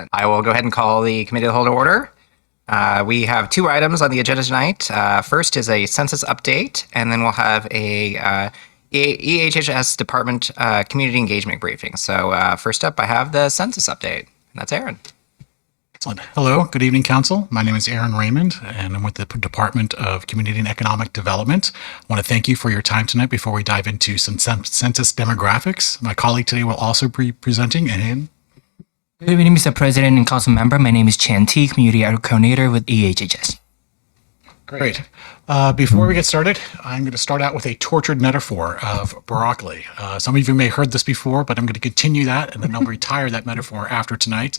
Excellent. I will go ahead and call the committee of the whole to order. We have two items on the agenda tonight. First is a census update, and then we'll have a EHHS department community engagement briefing. So first up, I have the census update. That's Aaron. Excellent. Hello, good evening, Council. My name is Aaron Raymond, and I'm with the Department of Community and Economic Development. I want to thank you for your time tonight before we dive into some census demographics. My colleague today will also be presenting, and Good evening, Mr. President and Council Member. My name is Chan T, Community Coordinator with EHHS. Great. Before we get started, I'm going to start out with a tortured metaphor of broccoli. Some of you may have heard this before, but I'm going to continue that, and then I'll retire that metaphor after tonight.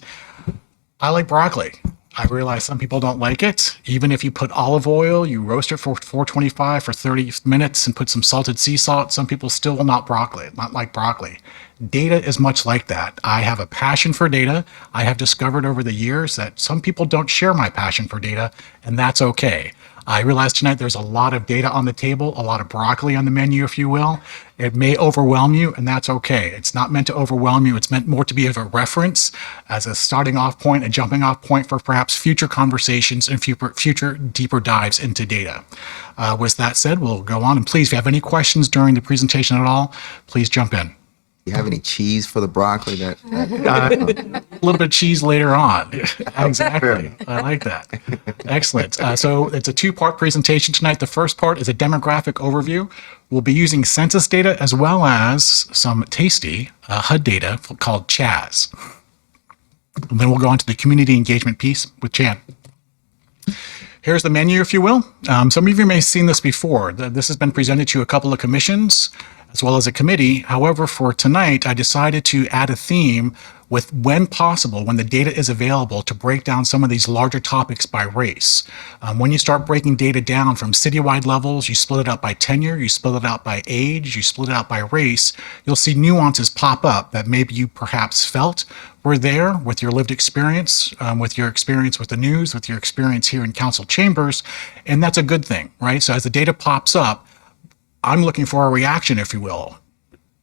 I like broccoli. I realize some people don't like it. Even if you put olive oil, you roast it for 425 for 30 minutes and put some salted sea salt, some people still will not like broccoli. Data is much like that. I have a passion for data. I have discovered over the years that some people don't share my passion for data, and that's okay. I realize tonight there's a lot of data on the table, a lot of broccoli on the menu, if you will. It may overwhelm you, and that's okay. It's not meant to overwhelm you. It's meant more to be of a reference as a starting off point, a jumping off point for perhaps future conversations and future deeper dives into data. With that said, we'll go on. And please, if you have any questions during the presentation at all, please jump in. You have any cheese for the broccoli? A little bit of cheese later on. Exactly. I like that. Excellent. So it's a two-part presentation tonight. The first part is a demographic overview. We'll be using census data as well as some tasty HUD data called CHAZ. And then we'll go on to the community engagement piece with Chan. Here's the menu, if you will. Some of you may have seen this before. This has been presented to a couple of commissions as well as a committee. However, for tonight, I decided to add a theme with, when possible, when the data is available, to break down some of these larger topics by race. When you start breaking data down from citywide levels, you split it up by tenure, you split it out by age, you split it out by race, you'll see nuances pop up that maybe you perhaps felt were there with your lived experience, with your experience with the news, with your experience here in council chambers, and that's a good thing, right? So as the data pops up, I'm looking for a reaction, if you will.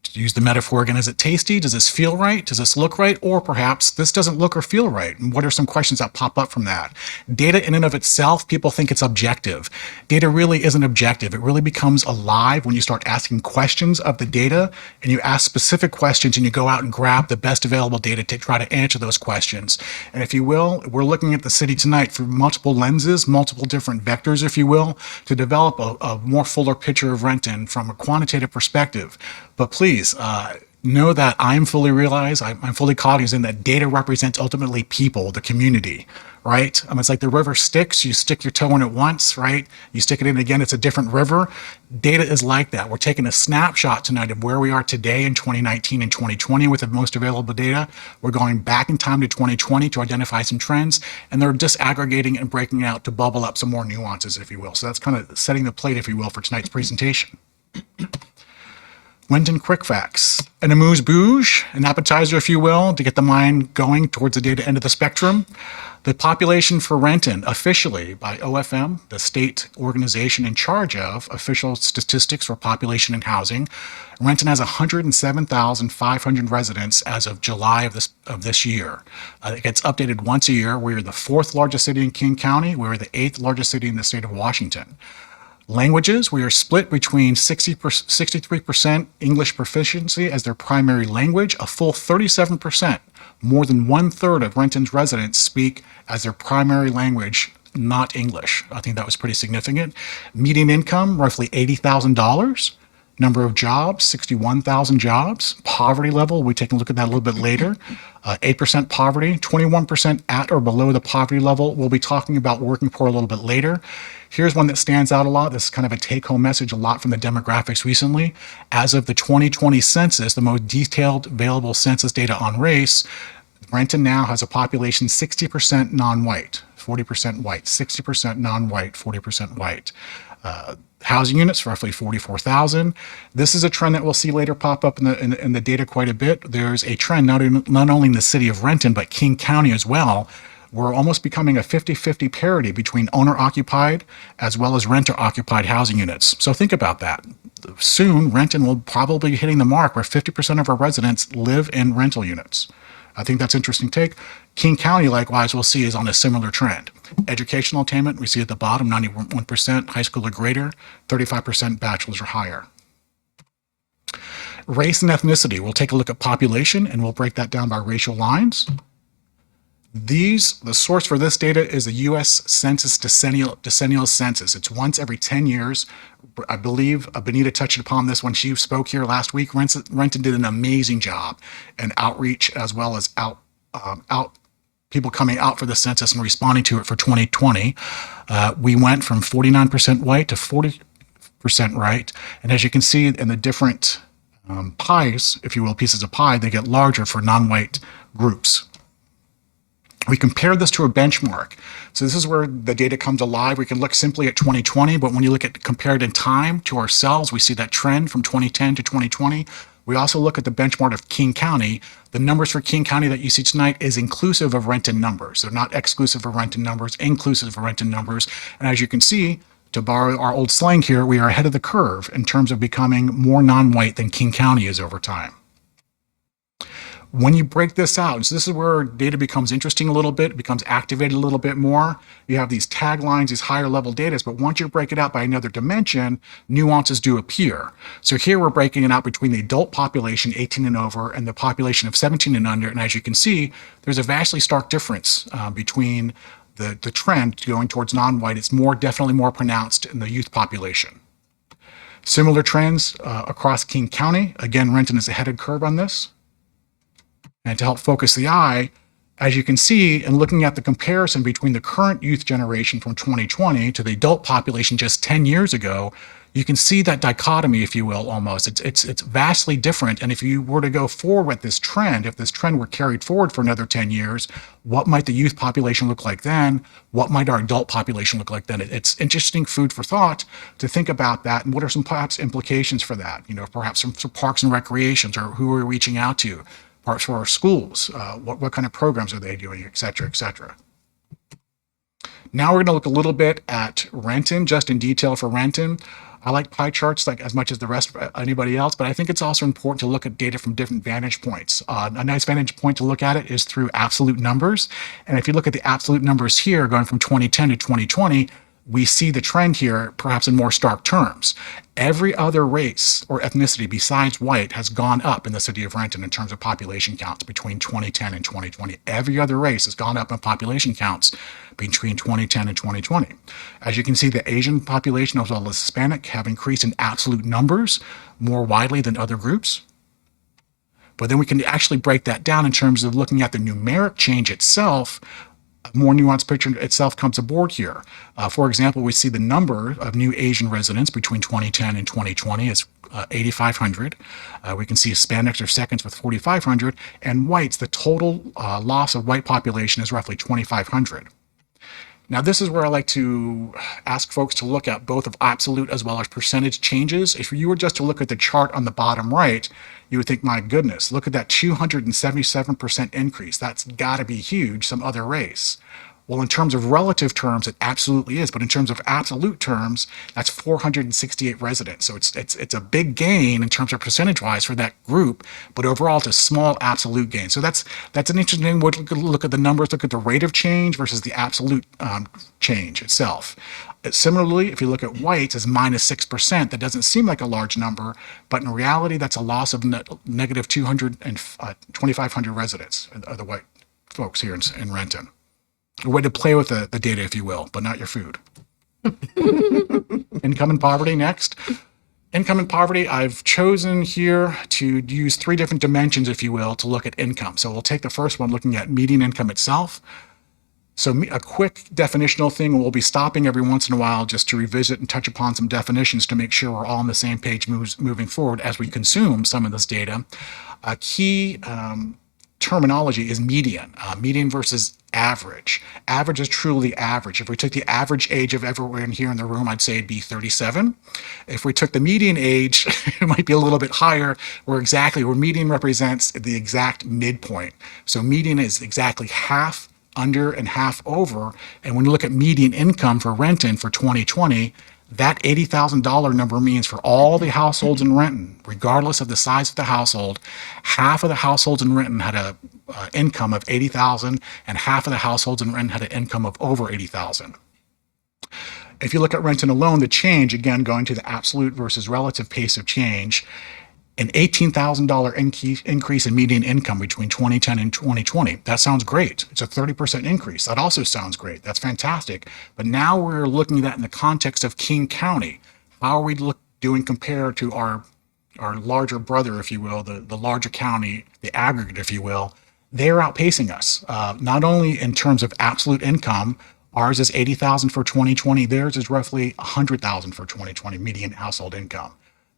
To use the metaphor again, is it tasty? Does this feel right? Does this look right? Or perhaps this doesn't look or feel right. And what are some questions that pop up from that? Data in and of itself, people think it's objective. Data really isn't objective. It really becomes alive when you start asking questions of the data, and you ask specific questions and you go out and grab the best available data to try to answer those questions. And if you will, we're looking at the city tonight through multiple lenses, multiple different vectors, if you will, to develop a more fuller picture of Renton from a quantitative perspective. But please know that I'm fully cognizant that data represents ultimately people, the community, right? It's like the river Styx. You stick your toe in it once, right? You stick it in again, it's a different river. Data is like that. We're taking a snapshot tonight of where we are today in 2019 and 2020 with the most available data. We're going back in time to 2020 to identify some trends, and they're disaggregating and breaking out to bubble up some more nuances, if you will. So that's kind of setting the plate, if you will, for tonight's presentation. Renton quick facts. An amuse-bouche, an appetizer, if you will, to get the mind going towards the data end of the spectrum. The population for Renton, officially by OFM, the state organization in charge of official statistics for population and housing, Renton has 107,500 residents as of July of this year. It gets updated once a year. We're the fourth largest city in King County. We're the eighth largest city in the state of Washington. Languages, we are split between 63% English proficiency as their primary language, a full 37%, more than 1/3 of Renton's residents speak as their primary language, not English. I think that was pretty significant. Median income, roughly $80,000. Number of jobs, 61,000 jobs. Poverty level, we take a look at that a little bit later. 8% poverty, 21% at or below the poverty level. We'll be talking about working poor a little bit later. Here's one that stands out a lot. This is kind of a take-home message, a lot from the demographics recently. As of the 2020 census, the most detailed available census data on race, Renton now has a population 60% non-white, 40% white, 60% non-white, 40% white. Housing units, roughly 44,000. This is a trend that we'll see later pop up in the data quite a bit. There's a trend not only in the city of Renton, but King County as well. We're almost becoming a 50-50 parity between owner-occupied as well as renter-occupied housing units. So think about that. Soon, Renton will probably be hitting the mark where 50% of our residents live in rental units. I think that's an interesting take. King County, likewise, we'll see is on a similar trend. Educational attainment, we see at the bottom, 91% high school or greater, 35% bachelor's or higher. Race and ethnicity, we'll take a look at population and we'll break that down by racial lines. The source for this data is the U.S. Census Decennial Census. It's once every 10 years. I believe Benita touched upon this when she spoke here last week. Renton did an amazing job in outreach as well as people coming out for the census and responding to it for 2020. We went from 49% white to 40% white. And as you can see in the different pies, if you will, pieces of pie, they get larger for non-white groups. We compare this to a benchmark. So this is where the data comes alive. We can look simply at 2020, but when you look at compared in time to ourselves, we see that trend from 2010 to 2020. We also look at the benchmark of King County. The numbers for King County that you see tonight is inclusive of Renton numbers. They're not exclusive of Renton numbers, inclusive of Renton numbers. And as you can see, to borrow our old slang here, we are ahead of the curve in terms of becoming more non-white than King County is over time. When you break this out, so this is where data becomes interesting a little bit, it becomes activated a little bit more. You have these taglines, these higher level data, but once you break it out by another dimension, nuances do appear. So here we're breaking it out between the adult population, 18 and over, and the population of 17 and under. And as you can see, there's a vastly stark difference between the trend going towards non-white. It's definitely more pronounced in the youth population. Similar trends across King County. Again, Renton is ahead of curve on this. And to help focus the eye, as you can see, in looking at the comparison between the current youth generation from 2020 to the adult population just 10 years ago, you can see that dichotomy, if you will, almost. It's vastly different. And if you were to go forward with this trend, if this trend were carried forward for another 10 years, what might the youth population look like then? What might our adult population look like then? It's interesting food for thought to think about that. And what are some perhaps implications for that? You know, perhaps for parks and recreations, or who are we reaching out to? Parts for our schools, what kind of programs are they doing, et cetera, et cetera. Now we're going to look a little bit at Renton, just in detail for Renton. I like pie charts like as much as the rest of anybody else, but I think it's also important to look at data from different vantage points. A nice vantage point to look at it is through absolute numbers. And if you look at the absolute numbers here going from 2010 to 2020, we see the trend here perhaps in more stark terms. Every other race or ethnicity besides white has gone up in the city of Renton in terms of population counts between 2010 and 2020. Every other race has gone up in population counts between 2010 and 2020. As you can see, the Asian population as well as Hispanic have increased in absolute numbers more widely than other groups. But then we can actually break that down in terms of looking at the numeric change itself. A more nuanced picture itself comes aboard here. For example, we see the number of new Asian residents between 2010 and 2020 is 8,500. We can see Hispanics are seconds with 4,500, and whites, the total loss of white population is roughly 2,500. Now, this is where I like to ask folks to look at both of absolute as well as percentage changes. If you were just to look at the chart on the bottom right, you would think, my goodness, look at that 277% increase. That's got to be huge, some other race. Well, in terms of relative terms, it absolutely is. But in terms of absolute terms, that's 468 residents. So it's a big gain in terms of percentage-wise for that group, but overall, it's a small absolute gain. So that's an interesting way to look at the numbers, look at the rate of change versus the absolute change itself. Similarly, if you look at whites as -6%, that doesn't seem like a large number, but in reality, that's a loss of negative 2,500 residents of the white folks here in Renton. A way to play with the data, if you will, but not your food. Income and poverty next. Income and poverty, I've chosen here to use three different dimensions, if you will, to look at income. So we'll take the first one looking at median income itself. So a quick definitional thing, and we'll be stopping every once in a while just to revisit and touch upon some definitions to make sure we're all on the same page moving forward as we consume some of this data. A key terminology is median, median versus average. Average is truly average. If we took the average age of everyone here in the room, I'd say it'd be 37. If we took the median age, it might be a little bit higher, where median represents the exact midpoint. So median is exactly half under and half over. And when you look at median income for Renton for 2020, That $80,000 number means for all the households in Renton, regardless of the size of the household, half of the households in Renton had a income of 80,000, and half of the households in Renton had an income of over 80,000. If you look at Renton alone, the change, again, going to the absolute versus relative pace of change, an $18,000 increase in median income between 2010 and 2020. That sounds great. It's a 30% increase. That also sounds great. That's fantastic. But now we're looking at that in the context of King County. How are we doing compared to our larger brother, if you will, the larger county, the aggregate, if you will? They're outpacing us, not only in terms of absolute income. Ours is 80,000 for 2020. Theirs is roughly 100,000 for 2020 median household income.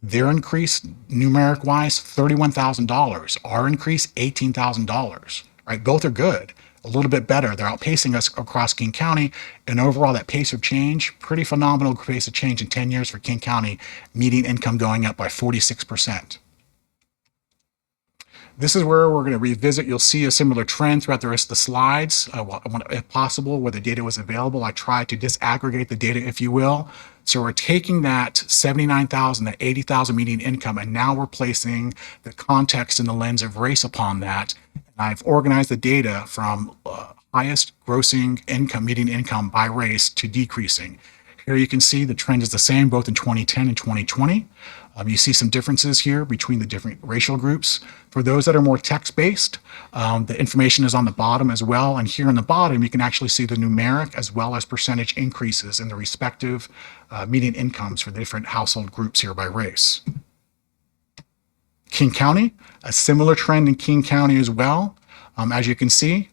Their increase, numeric wise, $31,000. Our increase, $18,000. Right? Both are good. A little bit better. They're outpacing us across King County. And overall, that pace of change, pretty phenomenal pace of change in 10 years for King County, median income going up by 46%. This is where we're going to revisit. You'll see a similar trend throughout the rest of the slides. If possible, where the data was available, I tried to disaggregate the data, if you will. So we're taking that 79,000, that 80,000 median income, and now we're placing the context and the lens of race upon that. And I've organized the data from highest grossing income, median income by race to decreasing. Here you can see the trend is the same both in 2010 and 2020. You see some differences here between the different racial groups. For those that are more text-based, the information is on the bottom as well. And here on the bottom, you can actually see the numeric as well as percentage increases in the respective median incomes for the different household groups here by race. King County, a similar trend in King County as well. As you can see,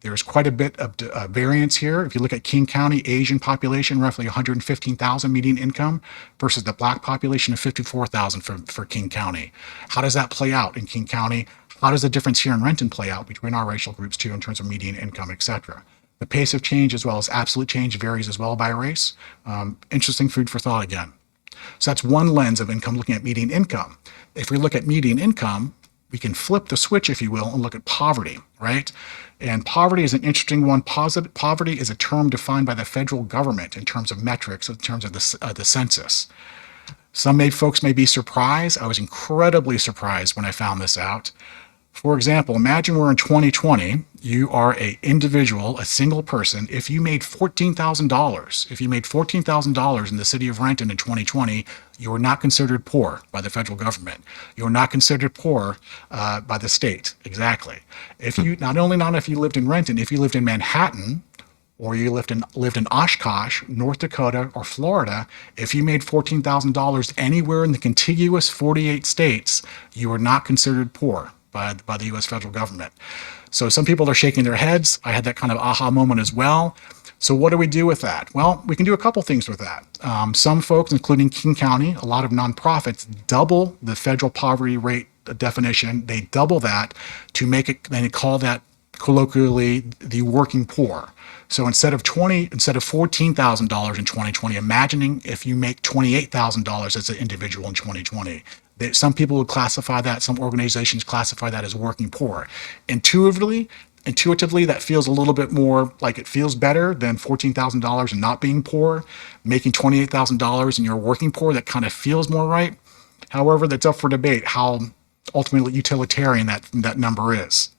there's quite a bit of variance here. If you look at King County, Asian population, roughly 115,000 median income versus the Black population of 54,000 for King County. How does that play out in King County? How does the difference here in Renton play out between our racial groups too in terms of median income, et cetera? The pace of change as well as absolute change varies as well by race. Interesting food for thought again. So that's one lens of income, looking at median income. If we look at median income, we can flip the switch, if you will, and look at poverty, right? And poverty is an interesting one. Poverty is a term defined by the federal government in terms of metrics, in terms of the census. Some folks may be surprised. I was incredibly surprised when I found this out. For example, imagine we're in 2020. You are an individual, a single person. If you made $14,000 in the city of Renton in 2020, you are not considered poor by the federal government. You are not considered poor by the state. Exactly. If you not if you lived in Renton, if you lived in Manhattan, or you lived in Oshkosh, North Dakota, or Florida, if you made $14,000 anywhere in the contiguous 48 states, you are not considered poor by the U.S. federal government. So some people are shaking their heads. I had that kind of aha moment as well. So what do we do with that? Well, we can do a couple things with that. Some folks, including King County, a lot of nonprofits, double the federal poverty rate definition. They double that to make it, they call that colloquially the working poor. So instead of $14,000 in 2020, imagining if you make $28,000 as an individual in 2020. Some people would classify that, some organizations classify that as working poor. Intuitively, that feels a little bit more like it feels better than $14,000 and not being poor. Making $28,000 and you're working poor, that kind of feels more right. However, that's up for debate how ultimately utilitarian that number is.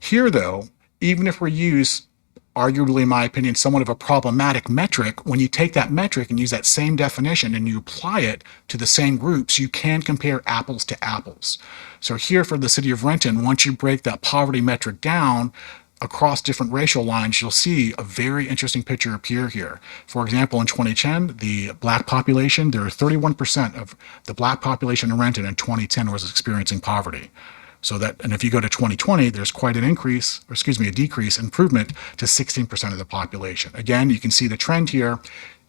Here, though, even if we use, arguably, in my opinion, somewhat of a problematic metric, when you take that metric and use that same definition and you apply it to the same groups, you can compare apples to apples. So here for the city of Renton, once you break that poverty metric down across different racial lines, you'll see a very interesting picture appear here. For example, in 2010, the Black population, there are 31% of the Black population in Renton in 2010 was experiencing poverty. So that, and if you go to 2020, there's quite an increase, or excuse me, a decrease, improvement to 16% of the population. Again, you can see the trend here.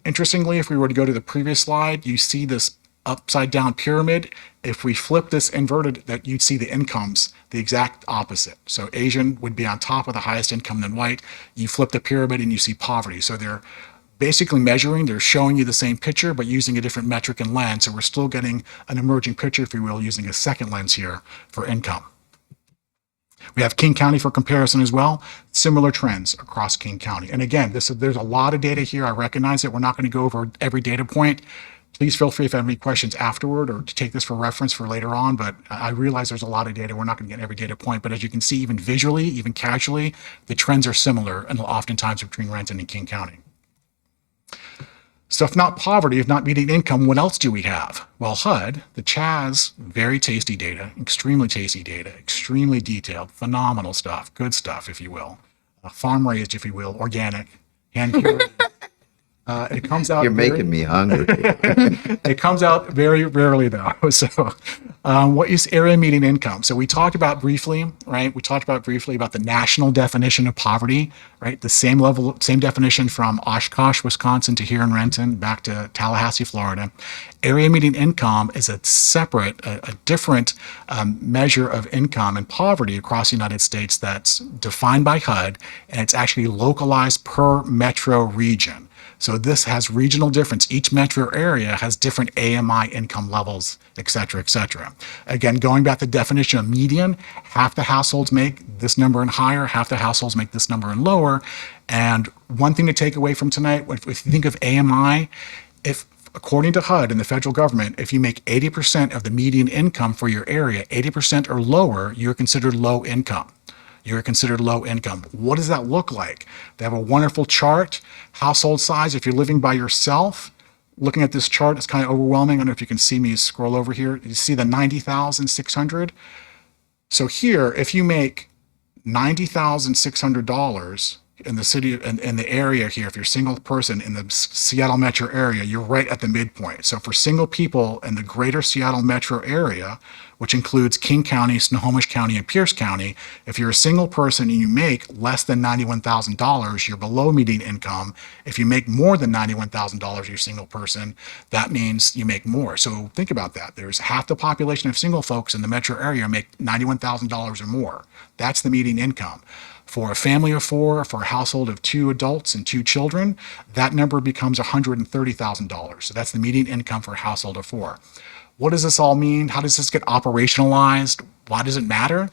Interestingly, if we were to go to the previous slide, you see this upside down pyramid. If we flip this inverted, that you'd see the incomes, the exact opposite. So Asian would be on top of the highest income than white. You flip the pyramid and you see poverty. So they're basically measuring, they're showing you the same picture, but using a different metric and lens. So we're still getting an emerging picture, if you will, using a second lens here for income. We have King County for comparison as well. Similar trends across King County. And again, there's a lot of data here. I recognize it. We're not going to go over every data point. Please feel free if you have any questions afterward or to take this for reference for later on. But I realize there's a lot of data. We're not going to get every data point. But as you can see, even visually, even casually, the trends are similar and oftentimes between Renton and King County. So if not poverty, if not median income, what else do we have? Well, HUD, the CHAZ, very tasty data, extremely detailed, phenomenal stuff, good stuff, if you will. Farm raised, if you will, organic, hand curated. It comes out. You're making me hungry. It comes out very rarely though. So what is area median income? So we talked about briefly, right? We talked about briefly about the national definition of poverty, right? The same level, same definition from Oshkosh, Wisconsin to here in Renton, back to Tallahassee, Florida. Area median income is a separate, a different measure of income and poverty across the United States that's defined by HUD, and it's actually localized per metro region. So this has regional difference. Each metro area has different AMI income levels, et cetera, et cetera. Again, going back to the definition of median, half the households make this number and higher, half the households make this number and lower. And one thing to take away from tonight, if you think of AMI, if according to HUD and the federal government, if you make 80% of the median income for your area, 80% or lower, you're considered low income. You're considered low income. What does that look like? They have a wonderful chart. Household size, if you're living by yourself, looking at this chart, it's kind of overwhelming. I don't know if you can see me scroll over here. You see the 90,600. So here, if you make $90,600 in the city, in the area here, if you're a single person in the Seattle metro area, you're right at the midpoint. So for single people in the greater Seattle metro area, which includes King County, Snohomish County, and Pierce County, if you're a single person and you make less than $91,000, you're below median income. If you make more than $91,000, you're a single person, that means you make more. So think about that. There's half the population of single folks in the metro area make $91,000 or more. That's the median income. For a family of four, for a household of 2 adults and 2 children, that number becomes $130,000. So that's the median income for a household of 4. What does this all mean? How does this get operationalized? Why does it matter?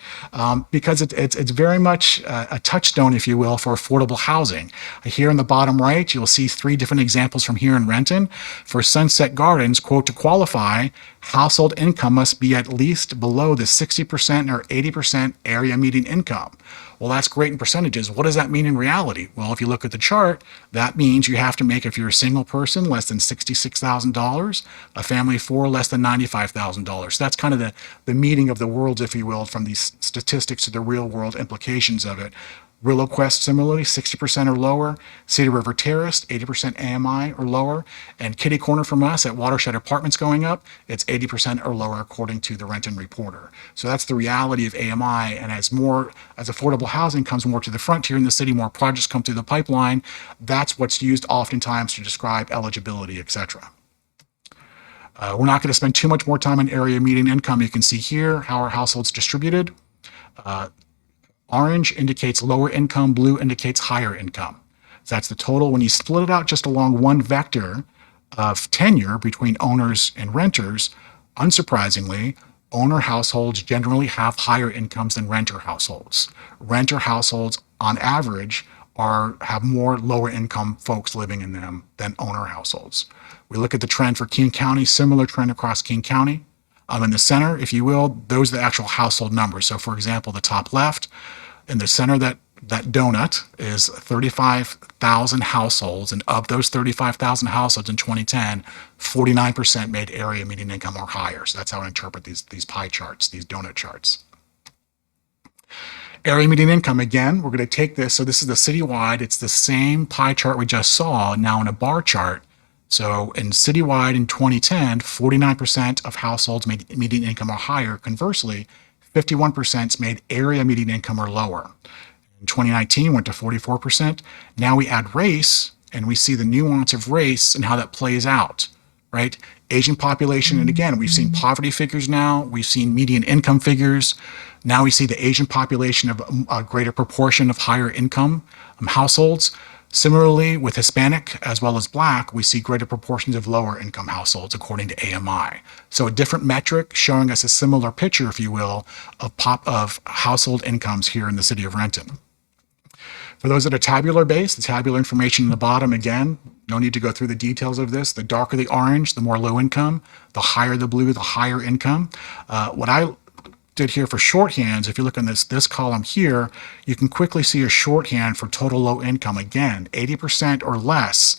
Because it's very much a touchstone, if you will, for affordable housing. Here in the bottom right, you'll see 3 different examples from here in Renton. For Sunset Gardens, quote, to qualify, household income must be at least below the 60% or 80% area median income. Well, that's great in percentages. What does that mean in reality? Well, if you look at the chart, that means you have to make, if you're a single person, less than $66,000, a family of 4, less than $95,000. So that's kind of the meeting of the worlds, if you will, from these statistics to the real world implications of it. Willow Quest, similarly, 60% or lower. Cedar River Terrace, 80% AMI or lower. And Kitty Corner from us at Watershed Apartments going up, it's 80% or lower according to the Renton Reporter. So that's the reality of AMI. And as affordable housing comes more to the frontier in the city, more projects come through the pipeline, that's what's used oftentimes to describe eligibility, et cetera. We're not going to spend too much more time on area median income. You can see here how our households distributed. Orange indicates lower income, blue indicates higher income. So that's the total. When you split it out just along one vector of tenure between owners and renters, unsurprisingly, owner households generally have higher incomes than renter households. Renter households, on average, have more lower income folks living in them than owner households. We look at the trend for King County, similar trend across King County. In the center, if you will, those are the actual household numbers. So for example, the top left, in the center, that donut is 35,000 households. And of those 35,000 households in 2010, 49% made area median income or higher. So that's how I interpret these pie charts, these donut charts. Area median income, again, we're going to take this. So this is the citywide. It's the same pie chart we just saw, now in a bar chart. So in citywide in 2010, 49% of households made median income or higher. Conversely, 51% made area median income or lower. In 2019, went to 44%. Now we add race, and we see the nuance of race and how that plays out, right? Asian population, and again, we've seen poverty figures now. We've seen median income figures. Now we see the Asian population of a greater proportion of higher income households. Similarly, with Hispanic as well as Black, we see greater proportions of lower income households according to AMI. So a different metric showing us a similar picture, if you will, of household incomes here in the city of Renton. For those that are tabular based, the tabular information in the bottom, again, no need to go through the details of this. The darker the orange, the more low income. The higher the blue, the higher income. What I did here for shorthands, if you look in this column here, you can quickly see a shorthand for total low income. Again, 80% or less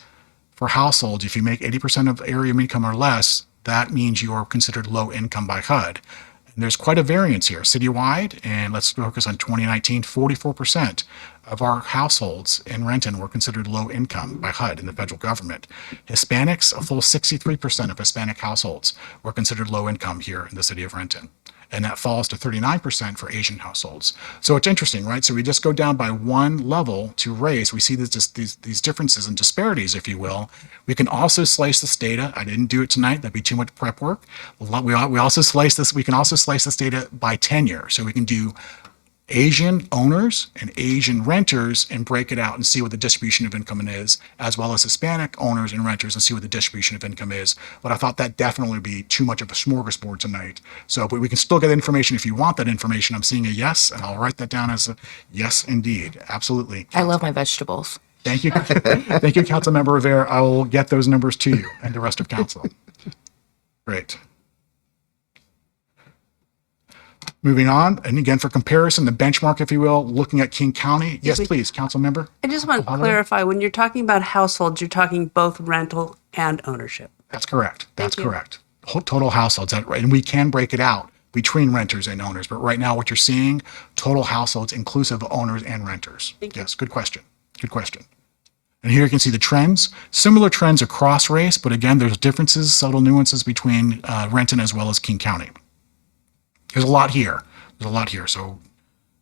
for households. If you make 80% of area income or less, that means you are considered low income by HUD. And there's quite a variance here citywide, and let's focus on 2019, 44% of our households in Renton were considered low income by HUD in the federal government. Hispanics, a full 63% of Hispanic households were considered low income here in the city of Renton. And that falls to 39% for Asian households. So it's interesting, right? So we just go down by one level to race. We see these differences and disparities, if you will. We can also slice this data. I didn't do it tonight. That'd be too much prep work. We also slice this. We can also slice this data by tenure. So we can do Asian owners and Asian renters and break it out and see what the distribution of income is, as well as Hispanic owners and renters and see what the distribution of income is. But I thought that definitely would be too much of a smorgasbord tonight. So, but we can still get information if you want that information. I'm seeing a yes, and I'll write that down as a yes, indeed. Absolutely. I love my vegetables. Thank you. Thank you, Councilmember Rivera. I will get those numbers to you and the rest of council. Great. Moving on, and again, for comparison, the benchmark, if you will, looking at King County. Yes, please, council member. I just want to clarify, when you're talking about households, you're talking both rental and ownership. That's correct. That's Thank you. correct. Total households, right? And we can break it out between renters and owners, but right now what you're seeing, total households inclusive of owners and renters. Thank you. Yes, good question. Good question. And here you can see the trends, similar trends across race, but again, there's differences, subtle nuances between Renton as well as King County. There's a lot here. So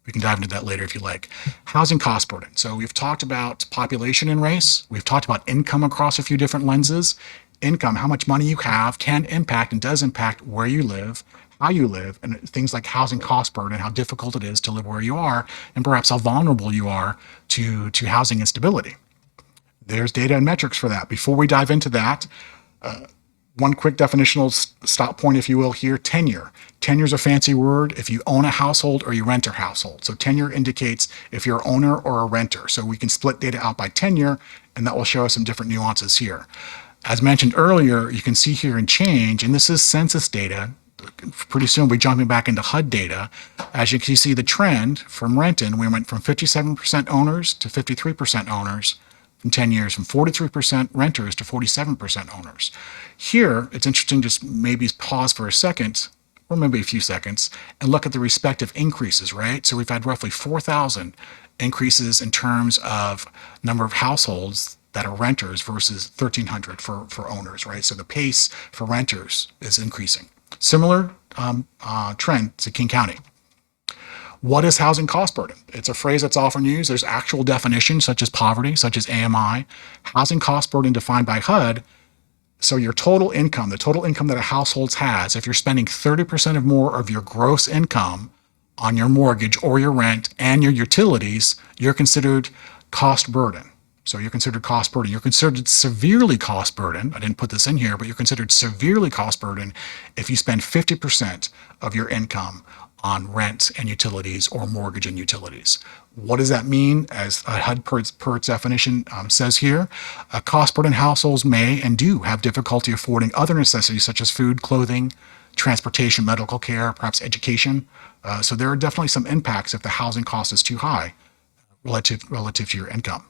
we can dive into that later if you like. Housing cost burden. So we've talked about population and race. We've talked about income across a few different lenses. Income, how much money you have, can impact and does impact where you live, how you live, and things like housing cost burden, how difficult it is to live where you are, and perhaps how vulnerable you are to housing instability. There's data and metrics for that. Before we dive into that, one quick definitional stop point, if you will, here, tenure. Tenure is a fancy word if you own a household or you rent a household. So tenure indicates if you're an owner or a renter. So we can split data out by tenure, and that will show us some different nuances here. As mentioned earlier, you can see here in change, and this is census data. Pretty soon we'll be jumping back into HUD data. As you can see the trend from Renton, we went from 57% owners to 53% owners in 10 years, from 43% renters to 47% owners. Here, it's interesting, just maybe pause for a second, or maybe a few seconds, and look at the respective increases, right? So we've had roughly 4,000 increases in terms of number of households that are renters versus 1,300 for owners, right? So the pace for renters is increasing. Similar trend to King County. What is housing cost burden? It's a phrase that's often used. There's actual definitions such as poverty, such as AMI. Housing cost burden defined by HUD. So your total income, the total income that a household has, if you're spending 30% or more of your gross income on your mortgage or your rent and your utilities, you're considered cost burden. So you're considered cost burden. You're considered severely cost burden. I didn't put this in here, but you're considered severely cost burden if you spend 50% of your income on rent and utilities or mortgage and utilities. What does that mean? As HUD per its definition says here, cost burden households may and do have difficulty affording other necessities such as food, clothing, transportation, medical care, perhaps education. So there are definitely some impacts if the housing cost is too high relative to your income.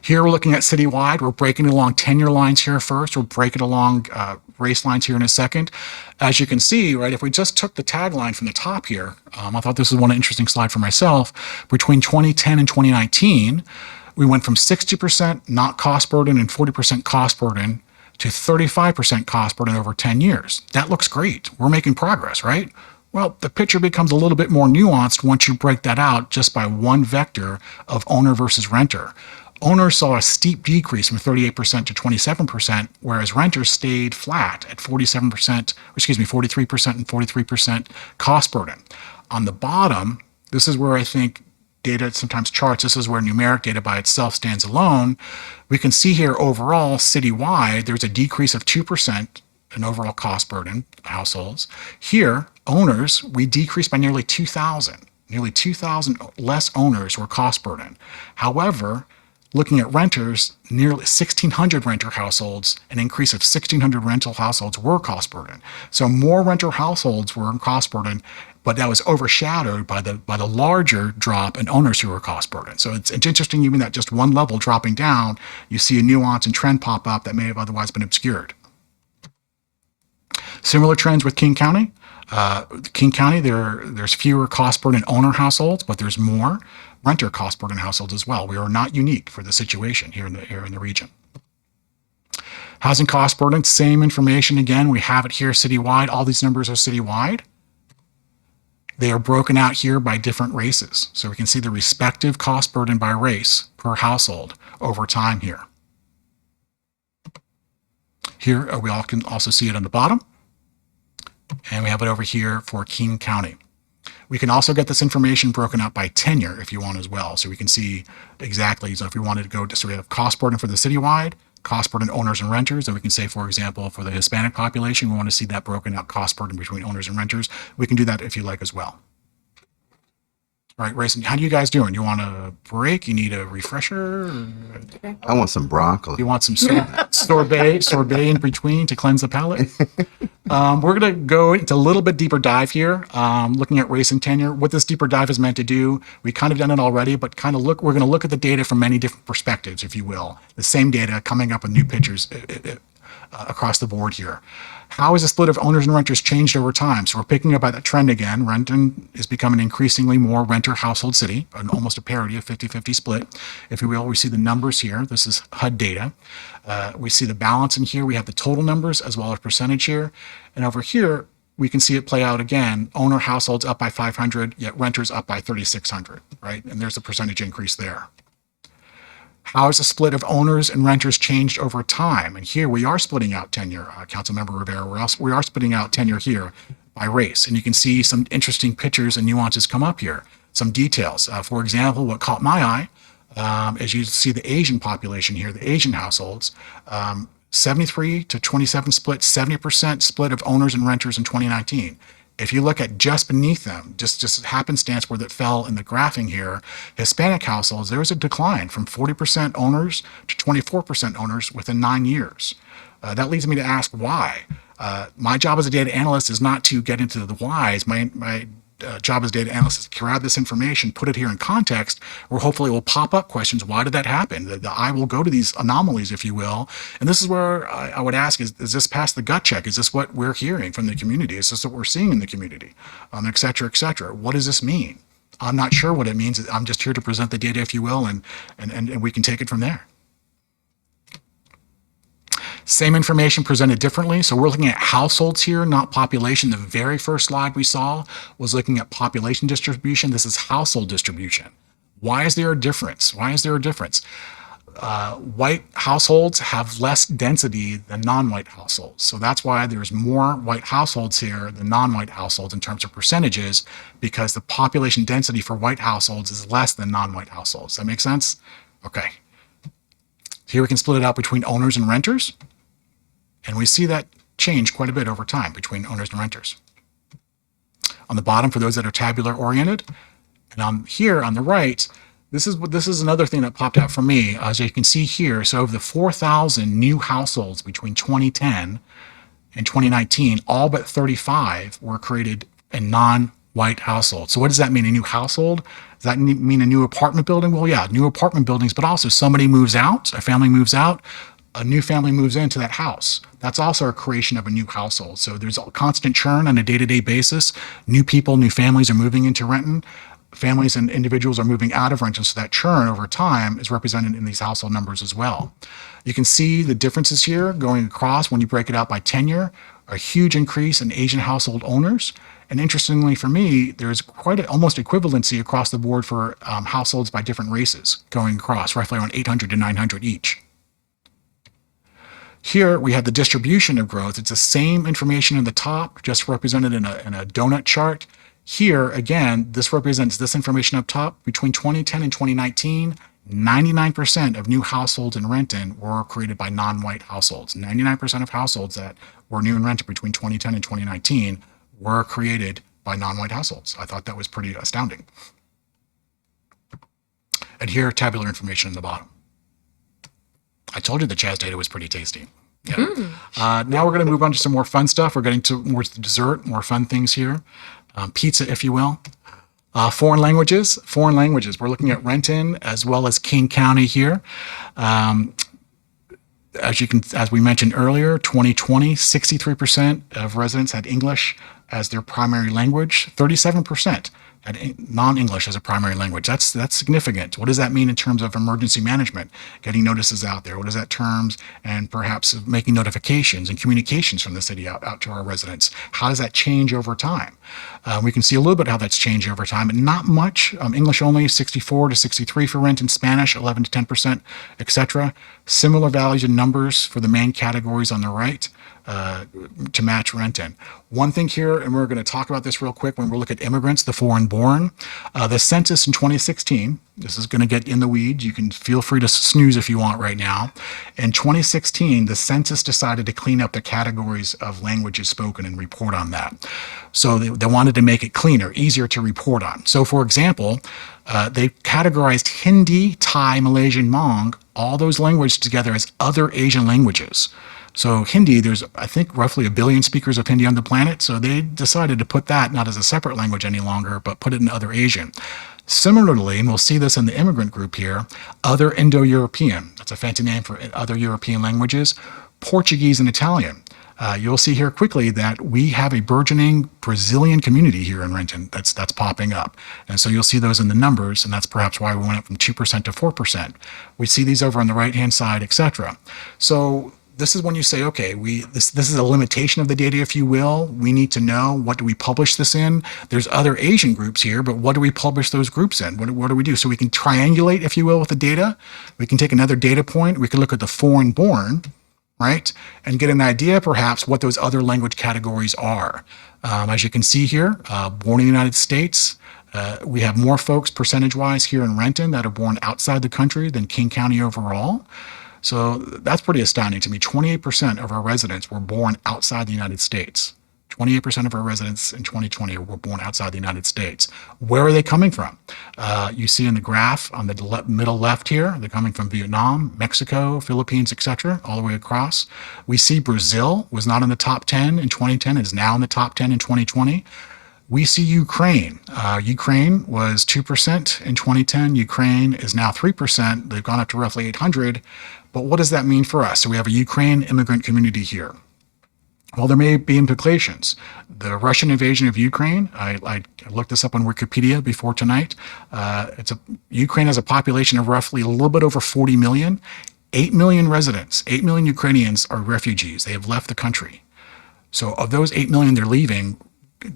Here we're looking at citywide. We're breaking along tenure lines here first. We'll break it along race lines here in a second. As you can see, right, if we just took the tagline from the top here, I thought this was one interesting slide for myself. Between 2010 and 2019, we went from 60% not cost burden and 40% cost burden to 35% cost burden over 10 years. That looks great. We're making progress, right? Well, the picture becomes a little bit more nuanced once you break that out just by one vector of owner versus renter. Owners saw a steep decrease from 38% to 27%, whereas renters stayed flat at 43% and 43% cost burden. On the bottom, this is where I think data, sometimes charts. This is where numeric data by itself stands alone. We can see here overall, citywide, there's a decrease of 2% in overall cost burden households. Here, owners, we decreased by nearly 2,000. Nearly 2,000 less owners were cost burden. However, looking at renters, nearly 1,600 renter households, an increase of 1,600 rental households were cost burden. So more renter households were in cost burden, but that was overshadowed by the larger drop in owners who were cost burden. So it's interesting, even that just one level dropping down, you see a nuance and trend pop up that may have otherwise been obscured. Similar trends with King County. King County, there's fewer cost burden owner households, but there's more renter cost burden households as well. We are not unique for the situation here in the region. Housing cost burden, same information again. We have it here citywide. All these numbers are citywide. They are broken out here by different races. So we can see the respective cost burden by race per household over time here. Here, we all can also see it on the bottom. And we have it over here for King County. We can also get this information broken out by tenure if you want as well. So we can see exactly, so if we wanted to go to, so we have cost burden for the citywide, cost burden owners and renters. And we can say, for example, for the Hispanic population, we want to see that broken out cost burden between owners and renters. We can do that if you like as well. All right, Rayson, how do you guys doing? You want a break? You need a refresher? I want some broccoli. You want some sorbet in between to cleanse the palate? We're going to go into a little bit deeper dive here, looking at race and tenure. What this deeper dive is meant to do, we kind of done it already, but we're going to look at the data from many different perspectives, if you will. The same data coming up with new pictures across the board here. How has the split of owners and renters changed over time? So we're picking up at that trend again. Renton is becoming an increasingly more renter household city, almost a parity, a 50-50 split. If you will, we see the numbers here. This is HUD data. We see the balance in here. We have the total numbers as well as percentage here. And over here, we can see it play out again. Owner households up by 500, yet renters up by 3,600, right? And there's a percentage increase there. How has the split of owners and renters changed over time? And here we are splitting out tenure, Councilmember Rivera. We are splitting out tenure here by race. And you can see some interesting pictures and nuances come up here, some details. For example, what caught my eye, as you see the Asian population here, the Asian households, 73 to 27 split, 70% split of owners and renters in 2019. If you look at just beneath them, just happenstance where that fell in the graphing here, Hispanic households, there was a decline from 40% owners to 24% owners within 9 years. That leads me to ask why. My job as a data analyst is not to get into the whys. My job as data analyst is to grab this information, put it here in context, where hopefully it will pop up questions. Why did that happen? The eye will go to these anomalies, if you will. And this is where I would ask, is this past the gut check? Is this what we're hearing from the community? Is this what we're seeing in the community? Et cetera, et cetera. What does this mean? I'm not sure what it means. I'm just here to present the data, if you will, and we can take it from there. Same information presented differently. So we're looking at households here, not population. The very first slide we saw was looking at population distribution. This is household distribution. Why is there a difference? White households have less density than non-white households. So that's why there's more white households here than non-white households in terms of percentages, because the population density for white households is less than non-white households. That make sense? Okay. Here we can split it out between owners and renters. And we see that change quite a bit over time between owners and renters. On the bottom, for those that are tabular oriented, and here on the right, this is another thing that popped out for me. As you can see here, so of the 4,000 new households between 2010 and 2019, all but 35 were created in non-white households. So what does that mean, a new household? Does that mean a new apartment building? Well, yeah, new apartment buildings, but also somebody moves out, a family moves out, a new family moves into that house. That's also a creation of a new household. So there's a constant churn on a day-to-day basis. New people, new families are moving into Renton. Families and individuals are moving out of Renton. So that churn over time is represented in these household numbers as well. You can see the differences here going across when you break it out by tenure, a huge increase in Asian household owners. And interestingly for me, there's quite almost equivalency across the board for households by different races going across, roughly around 800 to 900 each. Here we have the distribution of growth. It's the same information in the top, just represented in a donut chart. Here, again, this represents this information up top. Between 2010 and 2019, 99% of new households in Renton were created by non-white households. 99% of households that were new in Renton between 2010 and 2019 were created by non-white households. I thought that was pretty astounding. And here, tabular information in the bottom. I told you the Chaz data was pretty tasty. Yeah. Now we're going to move on to some more fun stuff. We're getting towards the dessert, more fun things here. Pizza, if you will. Foreign languages. We're looking at Renton as well as King County here. As we mentioned earlier, 2020, 63% of residents had English as their primary language. 37% had non-English as a primary language. That's significant. What does that mean in terms of emergency management, getting notices out there? What does that terms and perhaps making notifications and communications from the city out to our residents? How does that change over time? We can see a little bit how that's changed over time, but not much. English only 64 to 63 for Renton, Spanish 11 to 10%, etc. Similar values and numbers for the main categories on the right. To match Renton. One thing here, and we're going to talk about this real quick when we look at immigrants, the foreign born. The census in 2016, this is going to get in the weeds. You can feel free to snooze if you want right now. In 2016, the census decided to clean up the categories of languages spoken and report on that. So they wanted to make it cleaner, easier to report on. So for example, they categorized Hindi, Thai, Malaysian, Hmong, all those languages together as other Asian languages. So Hindi, there's, I think, roughly 1 billion speakers of Hindi on the planet. So they decided to put that not as a separate language any longer, but put it in other Asian. Similarly, and we'll see this in the immigrant group here, other Indo-European. That's a fancy name for other European languages, Portuguese and Italian. You'll see here quickly that we have a burgeoning Brazilian community here in Renton that's popping up. And so you'll see those in the numbers, and that's perhaps why we went up from 2% to 4%. We see these over on the right-hand side, etc. So this is when you say, okay, this is a limitation of the data, if you will. We need to know, what do we publish this in? There's other Asian groups here, but what do we publish those groups in? What do we do? So we can triangulate, if you will, with the data. We can take another data point. We can look at the foreign born, right? And get an idea, perhaps, what those other language categories are. As you can see here, born in the United States, we have more folks percentage-wise here in Renton that are born outside the country than King County overall. So that's pretty astounding to me. 28% of our residents were born outside the United States. 28% of our residents in 2020 were born outside the United States. Where are they coming from? You see in the graph on the middle left here, they're coming from Vietnam, Mexico, Philippines, etc., all the way across. We see Brazil was not in the top 10 in 2010, is now in the top 10 in 2020. We see Ukraine. Ukraine was 2% in 2010. Ukraine is now 3%. They've gone up to roughly 800. But what does that mean for us? So we have a Ukraine immigrant community here. Well, there may be implications. The Russian invasion of Ukraine, I looked this up on Wikipedia before tonight. Ukraine has a population of roughly a little bit over 40 million. 8 million residents, 8 million Ukrainians are refugees. They have left the country. So of those 8 million they're leaving,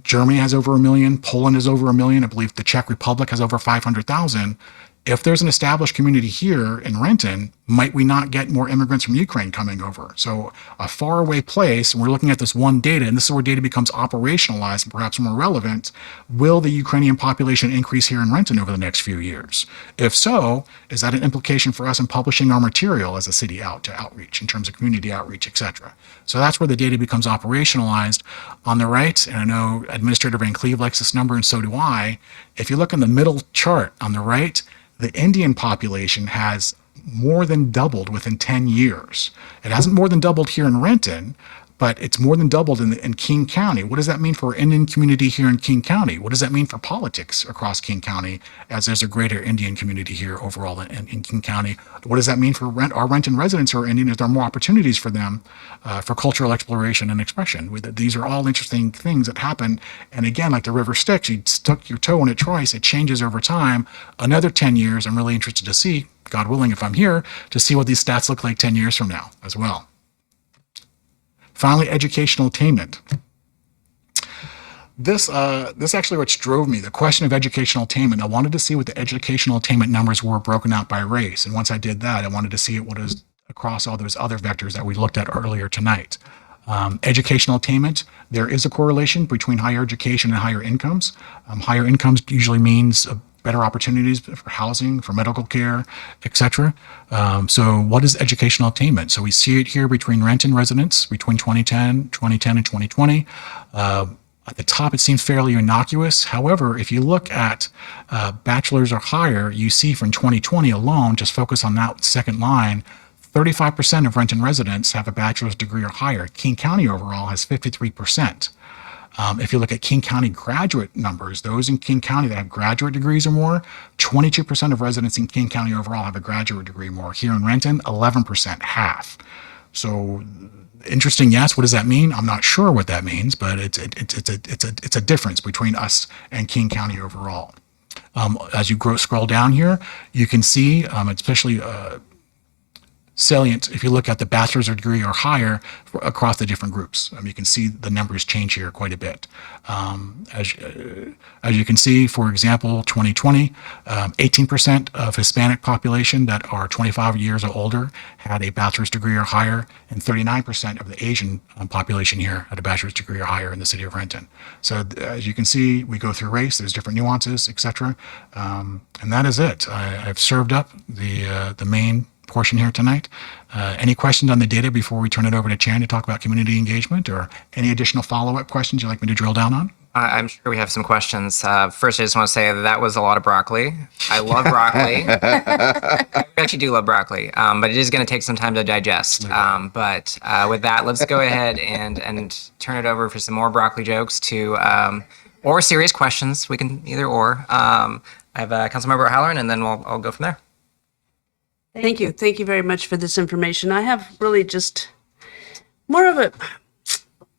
Germany has over 1 million, Poland has over 1 million, I believe the Czech Republic has over 500,000. If there's an established community here in Renton, might we not get more immigrants from Ukraine coming over? So a faraway place, and we're looking at this one data, and this is where data becomes operationalized and perhaps more relevant. Will the Ukrainian population increase here in Renton over the next few years? If so, is that an implication for us in publishing our material as a city to outreach in terms of community outreach, etc.? So that's where the data becomes operationalized. On the right, and I know Administrator Van Cleve likes this number, and so do I, if you look in the middle chart on the right, the Indian population has more than doubled within 10 years. It hasn't more than doubled here in Renton, but it's more than doubled in King County. What does that mean for our Indian community here in King County? What does that mean for politics across King County, as there's a greater Indian community here overall in King County? What does that mean for our Renton residents who are Indian? Is there more opportunities for them for cultural exploration and expression? These are all interesting things that happen. And again, like the river Styx, you stuck your toe in it twice. It changes over time. Another 10 years, I'm really interested to see, God willing, if I'm here, to see what these stats look like 10 years from now as well. Finally, educational attainment. This actually what drove me, the question of educational attainment. I wanted to see what the educational attainment numbers were broken out by race. And once I did that, I wanted to see what is across all those other vectors that we looked at earlier tonight. Educational attainment, there is a correlation between higher education and higher incomes. Higher incomes usually means better opportunities for housing, for medical care, etc. So what is educational attainment? So we see it here between Renton residents between 2010 and 2020. At the top, it seems fairly innocuous. However, if you look at bachelor's or higher, you see from 2020 alone, just focus on that second line, 35% of Renton residents have a bachelor's degree or higher. King County overall has 53%. If you look at King County graduate numbers, those in King County that have graduate degrees or more, 22% of residents in King County overall have a graduate degree or more. Here in Renton, 11%, half. So interesting, yes. What does that mean? I'm not sure what that means, but it's a difference between us and King County overall. As you scroll down here, you can see, especially salient if you look at the bachelor's degree or higher across the different groups. You can see the numbers change here quite a bit. As you can see, for example, 2020, 18% of Hispanic population that are 25 years or older had a bachelor's degree or higher, and 39% of the Asian population here had a bachelor's degree or higher in the city of Renton. So as you can see, we go through race, there's different nuances, etc. And that is it. I've served up the main portion here tonight. Any questions on the data before we turn it over to Chan to talk about community engagement, or any additional follow-up questions you'd like me to drill down on? I'm sure we have some questions. First, I just want to say that was a lot of broccoli. I love broccoli. I actually do love broccoli, but it is going to take some time to digest. But with that, let's go ahead and turn it over for some more broccoli jokes or serious questions. We can either or. I have Councilmember O'Halloran, and then I'll go from there. Thank you. Thank you very much for this information. I have really just more of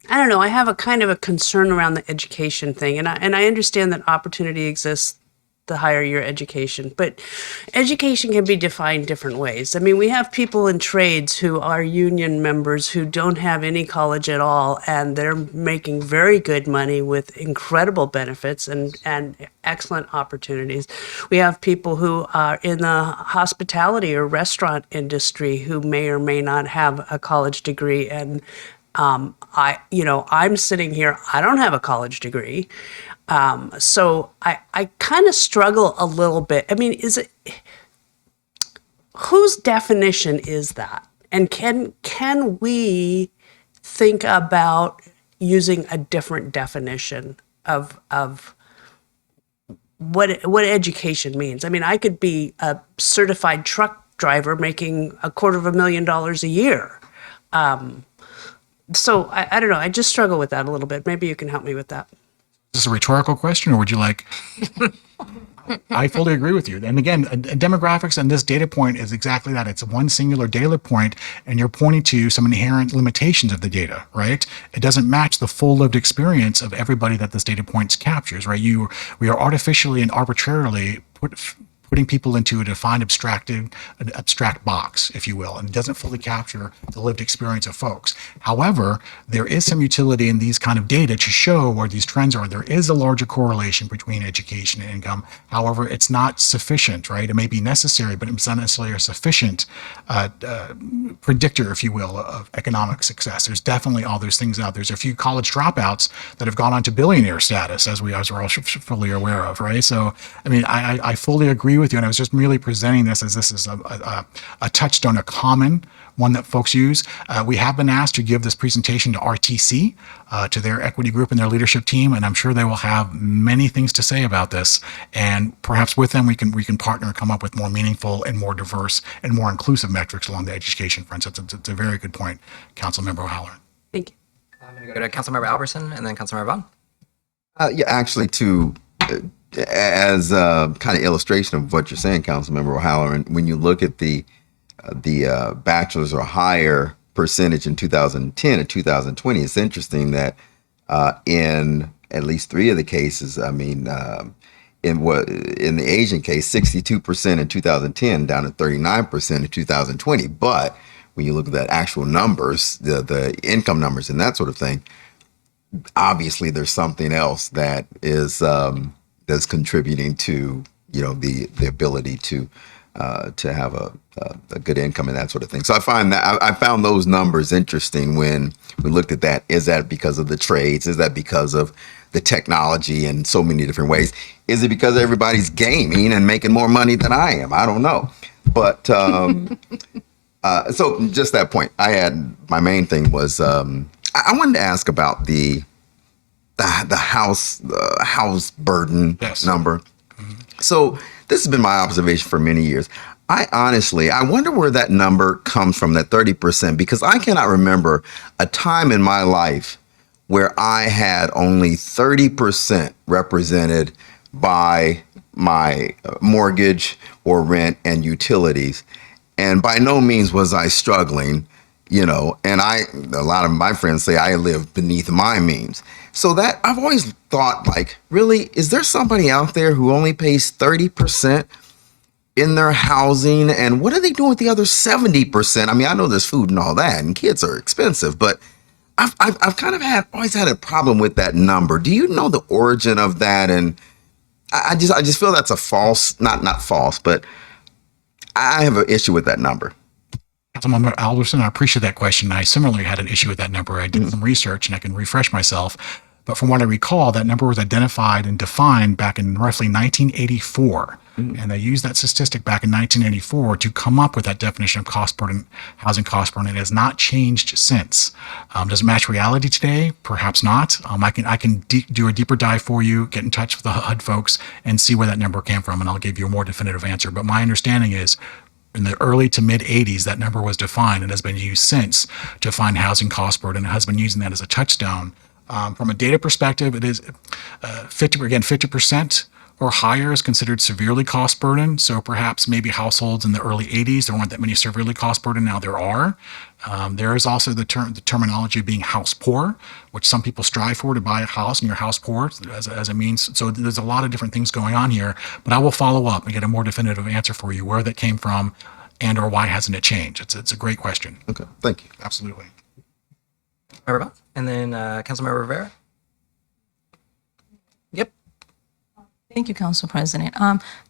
I have a kind of a concern around the education thing. And I understand that opportunity exists the higher your education, but education can be defined different ways. I mean, we have people in trades who are union members who don't have any college at all, and they're making very good money with incredible benefits and excellent opportunities. We have people who are in the hospitality or restaurant industry who may or may not have a college degree, and I'm sitting here, I don't have a college degree. So I kind of struggle a little bit. I mean, whose definition is that? And can we think about using a different definition of what education means? I mean, I could be a certified truck driver making $250,000 a year. So I don't know. I just struggle with that a little bit. Maybe you can help me with that. Is this a rhetorical question, or would you like? I fully agree with you. And again, demographics and this data point is exactly that. It's one singular data point, and you're pointing to some inherent limitations of the data, right? It doesn't match the full lived experience of everybody that this data point captures, right? We are artificially and arbitrarily putting people into a defined abstract box, if you will, and it doesn't fully capture the lived experience of folks. However, there is some utility in these kind of data to show where these trends are. There is a larger correlation between education and income. However, it's not sufficient, right? It may be necessary, but it's not necessarily a sufficient predictor, if you will, of economic success. There's definitely all those things out. There's a few college dropouts that have gone on to billionaire status, as we're all fully aware of, right? So, I mean, I fully agree with you, and I was just merely presenting this as a touchstone, a common one that folks use. We have been asked to give this presentation to RTC, to their equity group and their leadership team, and I'm sure they will have many things to say about this. And perhaps with them, we can partner and come up with more meaningful and more diverse and more inclusive metrics along the education front. So it's a very good point, Councilmember O'Halloran. Thank you. I'm going to go to Councilmember Albertson and then Councilmember Vaughn. Yeah, actually, as a kind of illustration of what you're saying, Councilmember O'Halloran, when you look at the bachelor's or higher percentage in 2010 and 2020, it's interesting that in at least three of the cases, I mean, in the Asian case, 62% in 2010 down to 39% in 2020. But when you look at the actual numbers, the income numbers and that sort of thing, obviously there's something else that is that's contributing to the ability to to have a good income and that sort of thing. So I find that I found those numbers interesting when we looked at that. Is that because of the trades? Is that because of the technology in so many different ways? Is it because everybody's gaming and making more money than I am? I don't know. But so just that point, my main thing was I wanted to ask about the house burden Yes. number. So this has been my observation for many years. I wonder where that number comes from, that 30%, because I cannot remember a time in my life where I had only 30% represented by my mortgage or rent and utilities. And by no means was I struggling, and a lot of my friends say I live beneath my means. So that I've always thought, like, really, is there somebody out there who only pays 30% in their housing? And what are they doing with the other 70%? I mean, I know there's food and all that, and kids are expensive, but I've kind of always had a problem with that number. Do you know the origin of that? And I just feel that's a false, not false, but I have an issue with that number. Councilmember Alderson, I appreciate that question. I similarly had an issue with that number. I did some research and I can refresh myself. But from what I recall, that number was identified and defined back in roughly 1984. And they used that statistic back in 1984 to come up with that definition of cost burden, housing cost burden. It has not changed since. Does it match reality today? Perhaps not. I can do a deeper dive for you, get in touch with the HUD folks and see where that number came from, and I'll give you a more definitive answer. But my understanding is in the early to mid 80s, that number was defined and has been used since to find housing cost burden, and has been using that as a touchstone. From a data perspective, it is 50% or higher is considered severely cost burden. So perhaps maybe households in the early 80s, there weren't that many severely cost burden. Now there are. There is also the terminology of being house poor, which some people strive for, to buy a house and you're house poor as a means. So there's a lot of different things going on here, but I will follow up and get a more definitive answer for you, where that came from and or why hasn't it changed. It's a great question. Okay, thank you. Absolutely. Member Bell? And then Councilmember Rivera. Yep. Thank you, Council President.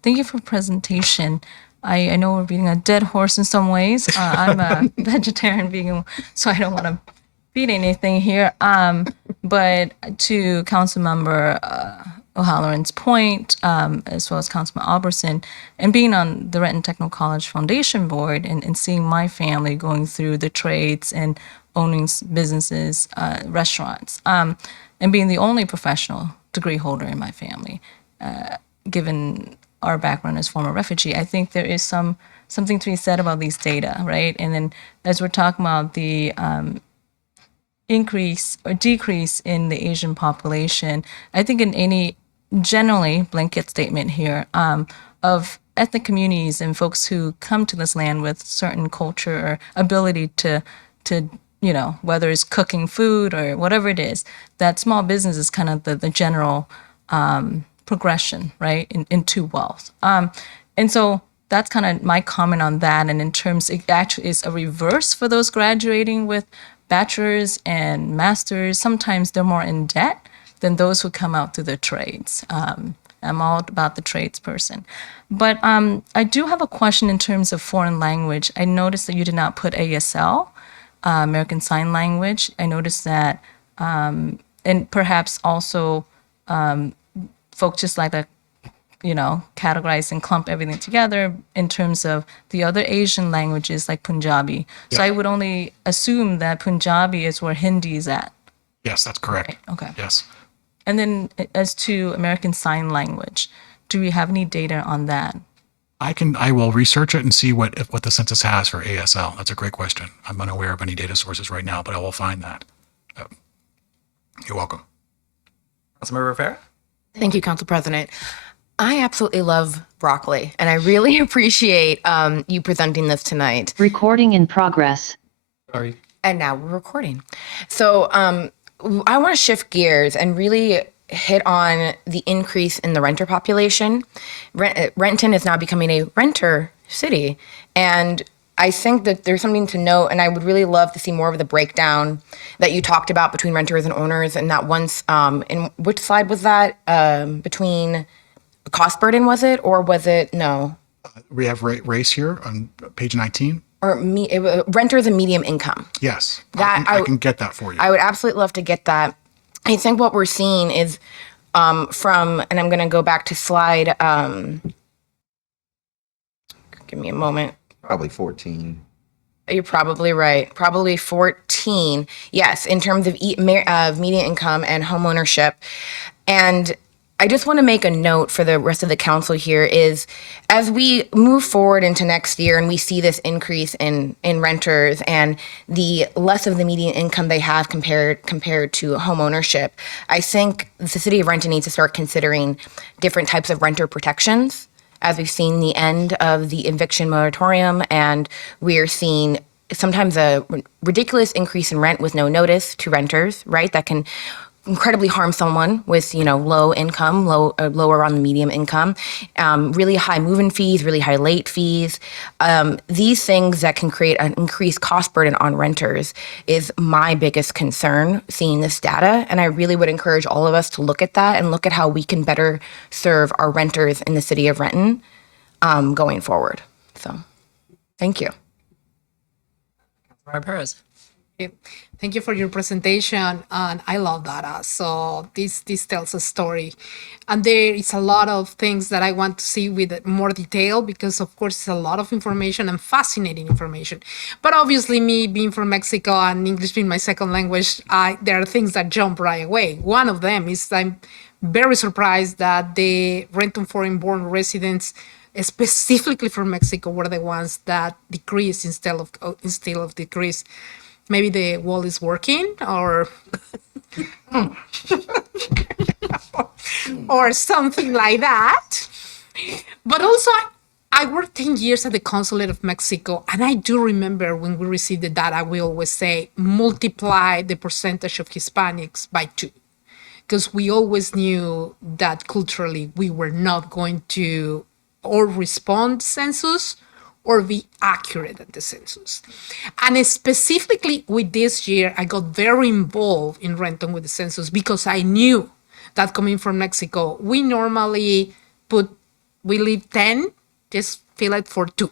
Thank you for presentation. I know we're beating a dead horse in some ways. I'm a vegetarian vegan, so I don't want to beat anything here. But to Councilmember O'Halloran's point, as well as Councilman Albertson, and being on the Renton Technical College Foundation Board and seeing my family going through the trades and owning businesses, restaurants, and being the only professional degree holder in my family, given our background as former refugee, I think there is something to be said about these data, right? And then as we're talking about the increase or decrease in the Asian population, I think in any generally blanket statement here of ethnic communities and folks who come to this land with certain culture or ability to whether it's cooking food or whatever it is, that small business is kind of the general progression, right, into wealth. And so that's kind of my comment on that. And in terms, it actually is a reverse for those graduating with bachelor's and master's. Sometimes they're more in debt than those who come out through the trades. I'm all about the trades person. But I do have a question in terms of foreign language. I noticed that you did not put ASL, American Sign Language. I noticed that, and perhaps also folks just like to, categorize and clump everything together in terms of the other Asian languages like Punjabi. Yeah. So I would only assume that Punjabi is where Hindi is at. Yes, that's correct. Right, okay. Yes. And then as to American Sign Language, do we have any data on that? I will research it and see what the census has for ASL. That's a great question. I'm unaware of any data sources right now, but I will find that. You're welcome. Councilmember Rivera? Thank you, Council President. I absolutely love broccoli, and I really appreciate you presenting this tonight. Recording in progress. Sorry. And now we're recording. So I want to shift gears and really hit on the increase in the renter population. Renton is now becoming a renter city, and I think that there's something to note, and I would really love to see more of the breakdown that you talked about between renters and owners. And that once, in which slide was that? Between cost burden, was it? Or was it, no? We have race here on page 19. Or renters and medium income. Yes, That I can get that for you. I would absolutely love to get that. I think what we're seeing is from, and I'm going to go back to slide. Give me a moment. Probably 14. You're probably right. Probably 14. Yes, in terms of median income and home ownership. And I just want to make a note for the rest of the council here is as we move forward into next year and we see this increase in renters and the less of the median income they have compared to home ownership, I think the city of Renton needs to start considering different types of renter protections. As we've seen the end of the eviction moratorium, and we're seeing sometimes a ridiculous increase in rent with no notice to renters, right? That can incredibly harm someone with, low income, lower on the medium income, really high move-in fees, really high late fees. These things that can create an increased cost burden on renters is my biggest concern seeing this data. And I really would encourage all of us to look at that and look at how we can better serve our renters in the city of Renton going forward. So thank you. Councilmember Perez. Thank you for your presentation, and I love data. So this tells a story, and there is a lot of things that I want to see with more detail because, of course, it's a lot of information and fascinating information. But obviously, me being from Mexico and English being my second language, there are things that jump right away. One of them is I'm very surprised that the Renton foreign-born residents, specifically from Mexico, were the ones that decreased instead of decrease. Maybe the wall is working or or something like that. But also, I worked 10 years at the Consulate of Mexico, and I do remember when we received the data, we always say, multiply the percentage of Hispanics by 2. Because we always knew that culturally we were not going to or respond census or be accurate at the census. And specifically with this year, I got very involved in Renton with the census because I knew that coming from Mexico, we normally we leave 10, just fill it for 2.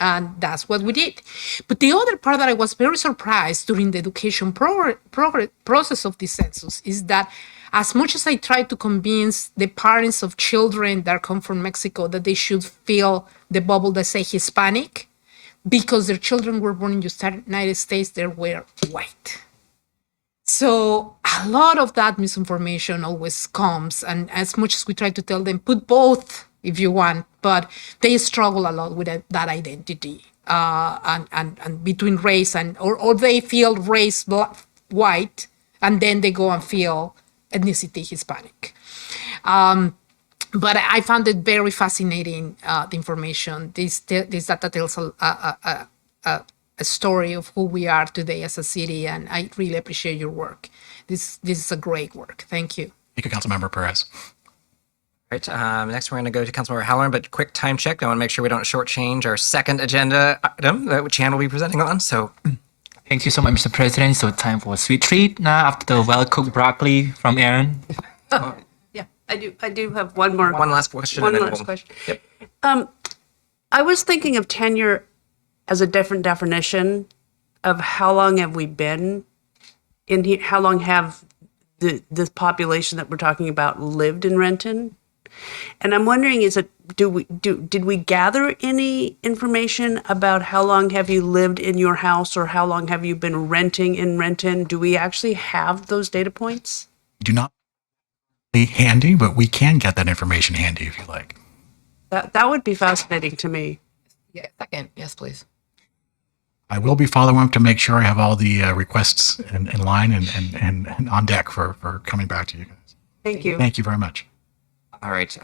And that's what we did. But the other part that I was very surprised during the education process of the census is that as much as I tried to convince the parents of children that come from Mexico that they should fill the bubble that say Hispanic, because their children were born in the United States, they were white. So a lot of that misinformation always comes. And as much as we try to tell them, put both if you want, but they struggle a lot with that identity and between race or they feel race white, and then they go and feel ethnicity Hispanic. But I found it very fascinating, the information. This data tells a story of who we are today as a city, and I really appreciate your work. This is a great work. Thank you. Thank you, Councilmember Perez. Right. Next, we're going to go to Councilmember Halloran, but quick time check. I want to make sure we don't shortchange our second agenda item that Chan will be presenting on. So, Thank you so much, Mr. President. So time for a sweet treat now after the well-cooked broccoli from Aaron. Yeah, I do have one more. one last question. One and then last we'll- question. Yep. I was thinking of tenure as a different definition of how long have we been in here? How long have the population that we're talking about lived in Renton? And I'm wondering, did we gather any information about how long have you lived in your house or how long have you been renting in Renton? Do we actually have those data points? We do not be handy, but we can get that information handy if you like. That would be fascinating to me. Yeah, second. Yes, please. I will be following up to make sure I have all the requests in line and on deck for coming back to you guys. Thank you. Thank you very much. All right.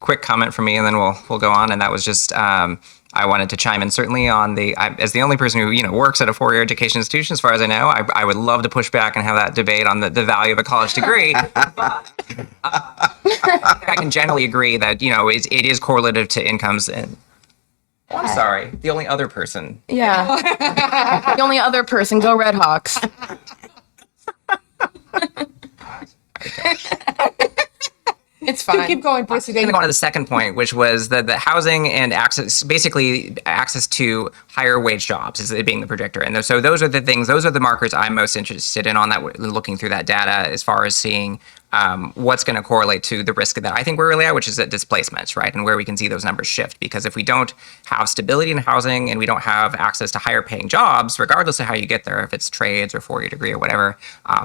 Quick comment from me, and then we'll go on. And that was just I wanted to chime in certainly on as the only person who works at a four-year education institution, as far as I know. I would love to push back and have that debate on the value of a college degree. But I can generally agree that it is correlative to incomes. And I'm sorry, the only other person. Yeah. The only other person, go Red Hawks. It's To fine. keep going, I'm going to President. go on to the second point, which was the housing and access, basically access to higher wage jobs, is it being the predictor. And so those are the things, those are the markers I'm most interested in on that, looking through that data as far as seeing what's going to correlate to the risk that I think we're really at, which is at displacements, right? And where we can see those numbers shift. Because if we don't have stability in housing and we don't have access to higher paying jobs, regardless of how you get there, if it's trades or 4-year degree or whatever,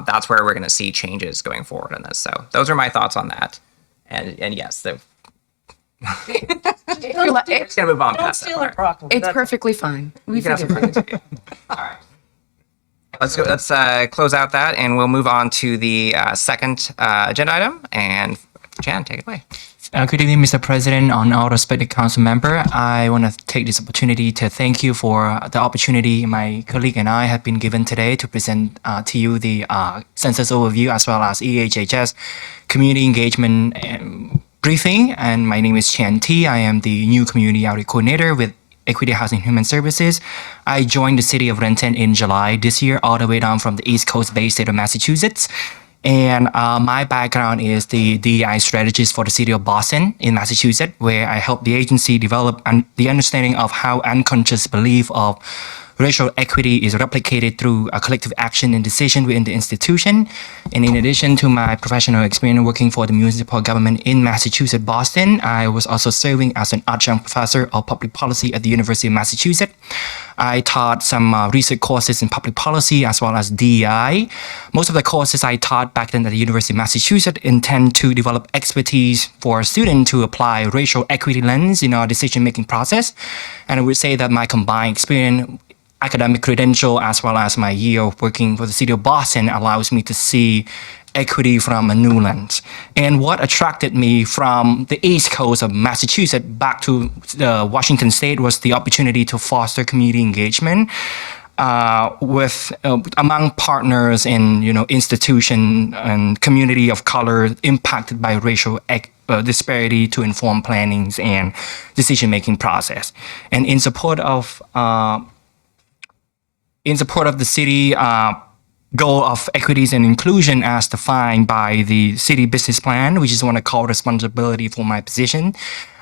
that's where we're going to see changes going forward on this. So those are my thoughts on that. And yes, we're going to move on past that part. It's perfectly fine. We You can have some figured it. fun. All right. Let's go. Let's close out that, and we'll move on to the second agenda item. And Jan, take it away. Good evening, Mr. President, on all respected council member. I want to take this opportunity to thank you for the opportunity my colleague and I have been given today to present to you the census overview as well as EHHS community engagement briefing. And my name is Chan T. I am the new community outreach coordinator with Equity Housing and Human Services. I joined the city of Renton in July this year, all the way down from the East Coast based state of Massachusetts. And my background is the DEI strategist for the city of Boston in Massachusetts, where I help the agency develop the understanding of how unconscious belief of racial equity is replicated through a collective action and decision within the institution. And in addition to my professional experience working for the municipal government in Massachusetts, Boston, I was also serving as an adjunct professor of public policy at the University of Massachusetts. I taught some research courses in public policy as well as DEI. Most of the courses I taught back then at the University of Massachusetts intend to develop expertise for students to apply racial equity lens in our decision-making process. And I would say that my combined experience, academic credential, as well as my year of working for the city of Boston allows me to see equity from a new lens. And what attracted me from the East Coast of Massachusetts back to Washington State was the opportunity to foster community engagement with among partners in institution and community of color impacted by racial disparity to inform plannings and decision-making process. And in support of the city goal of equities and inclusion as defined by the city business plan, which is one of core responsibility for my position,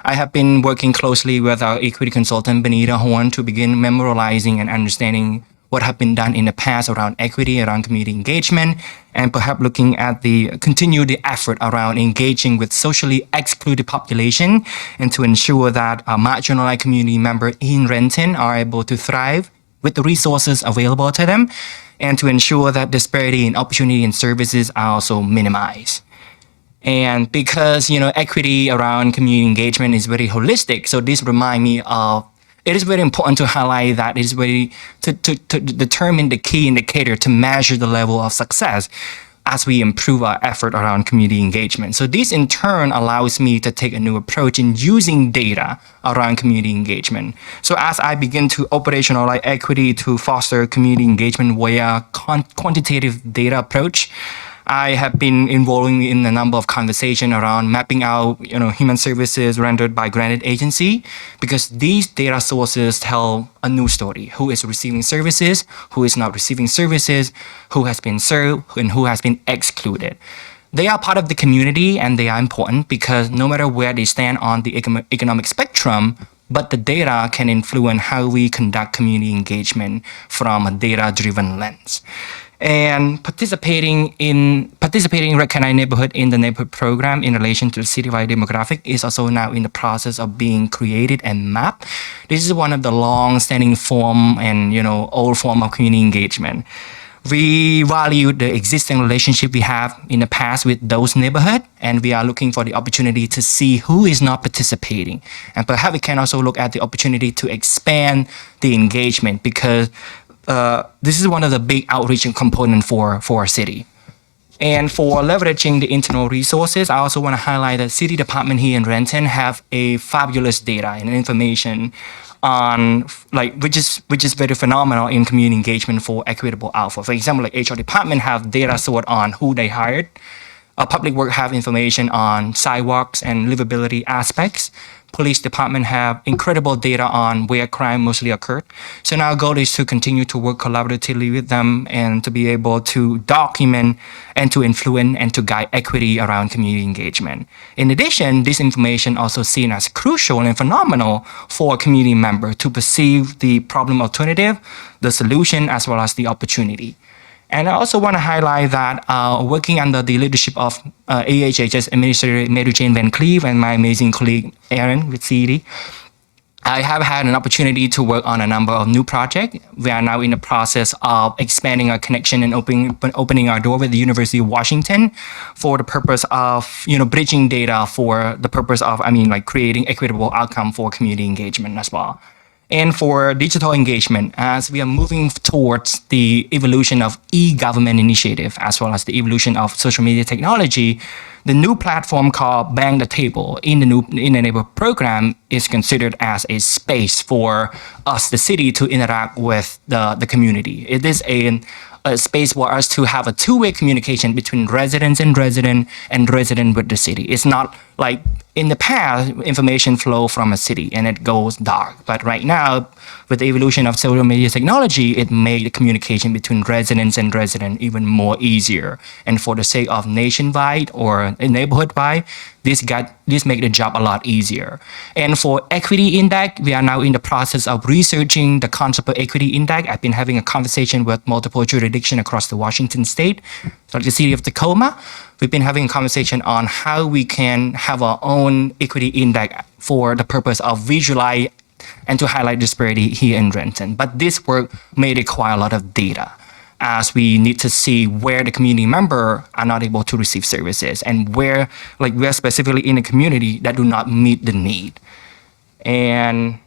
I have been working closely with our equity consultant, Benita Horn, to begin memorializing and understanding what have been done in the past around equity, around community engagement, and perhaps looking at continue the effort around engaging with socially excluded population and to ensure that a marginalized community member in Renton are able to thrive with the resources available to them, and to ensure that disparity in opportunity and services are also minimized. And because, equity around community engagement is very holistic, so this reminds me of, it is very important to highlight that it is very, to determine the key indicator to measure the level of success as we improve our effort around community engagement. So this in turn allows me to take a new approach in using data around community engagement. So as I begin to operationalize equity to foster community engagement via quantitative data approach, I have been involving in a number of conversations around mapping out, human services rendered by granted agency, because these data sources tell a new story: who is receiving services, who is not receiving services, who has been served, and who has been excluded. They are part of the community, and they are important because no matter where they stand on the economic spectrum, but the data can influence how we conduct community engagement from a data-driven lens. And participating in Recognized Neighborhood in the Neighborhood program in relation to the citywide demographic is also now in the process of being created and mapped. This is one of the long-standing form and old form of community engagement. We value the existing relationship we have in the past with those neighborhoods, and we are looking for the opportunity to see who is not participating. And perhaps we can also look at the opportunity to expand the engagement, because this is one of the big outreach components for our city. And for leveraging the internal resources, I also want to highlight that city department here in Renton have a fabulous data and information on which is very phenomenal in community engagement for equitable alpha. For example, HR department have data sort on who they hired. Public work have information on sidewalks and livability aspects. police department have incredible data on where crime mostly occurred. So now our goal is to continue to work collaboratively with them and to be able to document and to influence and to guide equity around community engagement. In addition, this information also seen as crucial and phenomenal for a community member to perceive the problem alternative, the solution, as well as the opportunity. And I also want to highlight that working under the leadership of AHHS Administrator Mary Jane Van Cleve and my amazing colleague Aaron with CED, I have had an opportunity to work on a number of new projects. We are now in the process of expanding our connection and opening our door with the University of Washington for the purpose of, bridging data for the purpose of, creating equitable outcome for community engagement as well. And for digital engagement, as we are moving towards the evolution of e-government initiative, as well as the evolution of social media technology, the new platform called Bang the Table in the Neighbor program is considered as a space for us, the city, to interact with the community. It is a space for us to have a two-way communication between residents and resident with the city. It's not like in the past, information flow from a city and it goes dark. But right now, with the evolution of social media technology, it made the communication between residents and resident even more easier. And for the sake of nationwide or neighborhood-wide, this make the job a lot easier. And for equity index, we are now in the process of researching the concept of equity index. I've been having a conversation with multiple jurisdictions across the Washington state, like the city of Tacoma. We've been having a conversation on how we can have our own equity index for the purpose of visualize and to highlight disparity here in Renton. But this work may require a lot of data, as we need to see where the community member are not able to receive services and where, we're specifically in a community that do not meet the need. And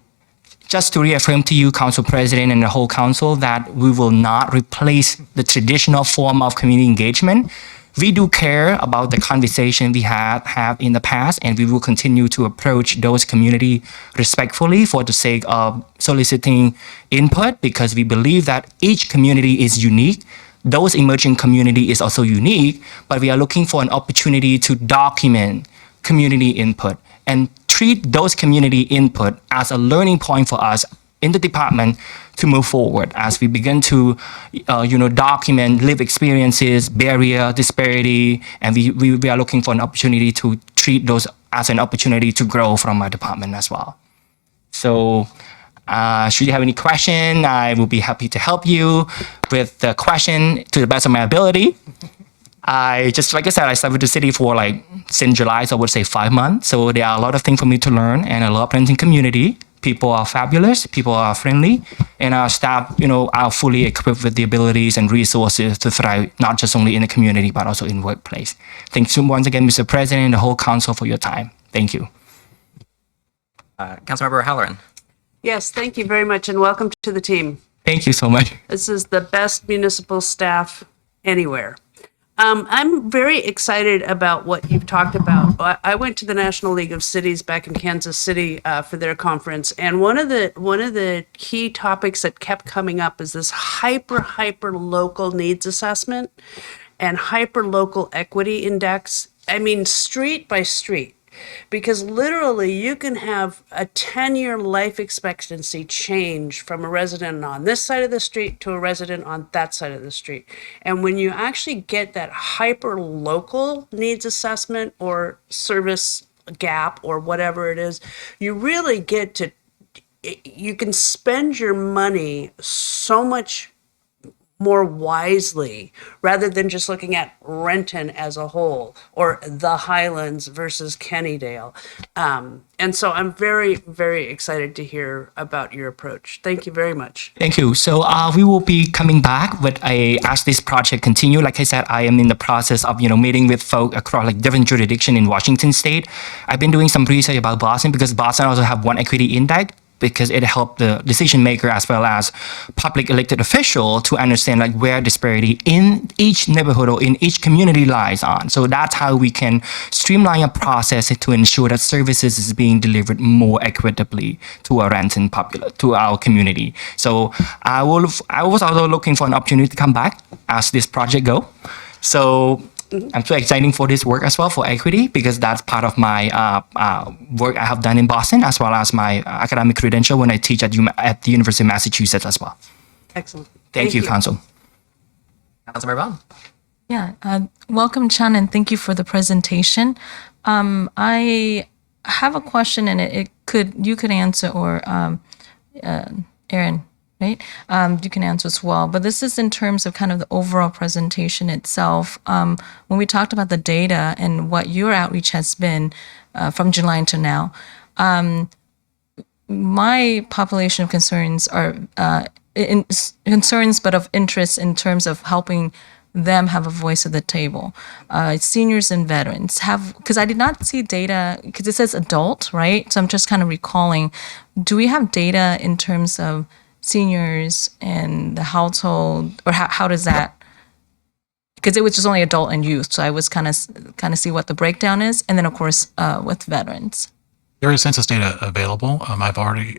just to reaffirm to you, Council President and the whole council, that we will not replace the traditional form of community engagement. We do care about the conversation we have in the past, and we will continue to approach those community respectfully for the sake of soliciting input, because we believe that each community is unique. Those emerging community is also unique, but we are looking for an opportunity to document community input and treat those community input as a learning point for us in the department to move forward as we begin to, document lived experiences, barrier, disparity, and we are looking for an opportunity to treat those as an opportunity to grow from our department as well. So should you have any question, I will be happy to help you with the question to the best of my ability. Like I said, I started with the city for since July, so I would say 5 months. So there are a lot of things for me to learn, and I love Renton community. People are fabulous, people are friendly, and our staff, are fully equipped with the abilities and resources to thrive, not just only in the community, but also in workplace. Thanks once again, Mr. President, and the whole council for your time. Thank you. Councilmember Halloran. Yes, thank you very much, and welcome to the team. Thank you so much. This is the best municipal staff anywhere. I'm very excited about what you've talked about. I went to the National League of Cities back in Kansas City for their conference, and one of the key topics that kept coming up is this hyper local needs assessment and hyper local equity index. I mean, street by street. Because literally you can have a 10-year life expectancy change from a resident on this side of the street to a resident on that side of the street. And when you actually get that hyper local needs assessment or service gap or whatever it is, you really get to, you can spend your money so much more wisely rather than just looking at Renton as a whole or the Highlands versus Kennydale. And so I'm very, very excited to hear about your approach. Thank you very much. Thank you. So we will be coming back with as this project continue. Like I said, I am in the process of meeting with folk across different jurisdiction in Washington State. I've been doing some research about Boston because Boston also have one equity index, because it helped the decision maker as well as public elected official to understand where disparity in each neighborhood or in each community lies on. So that's how we can streamline a process to ensure that services is being delivered more equitably to our Renton to our community. So I was also looking for an opportunity to come back as this project go. So I'm so excited for this work as well for equity because that's part of my work I have done in Boston as well as my academic credential when I teach at the University of Massachusetts as well. Excellent. Thank you, Council. Councilmember Vaughn. Yeah, welcome, Chan, and thank you for the presentation. I have a question, and you could answer, or Aaron, right? You can answer as well. But this is in terms of kind of the overall presentation itself. When we talked about the data and what your outreach has been from July to now, my population of concerns are concerns, but of interest in terms of helping them have a voice at the table. Seniors and veterans because I did not see data, because it says adult, right? So I'm just kind of recalling, do we have data in terms of seniors and the household, or how does that, because it was just only adult and youth. So I was kind of see what the breakdown is. And then of course, with veterans. There is census data available. I've already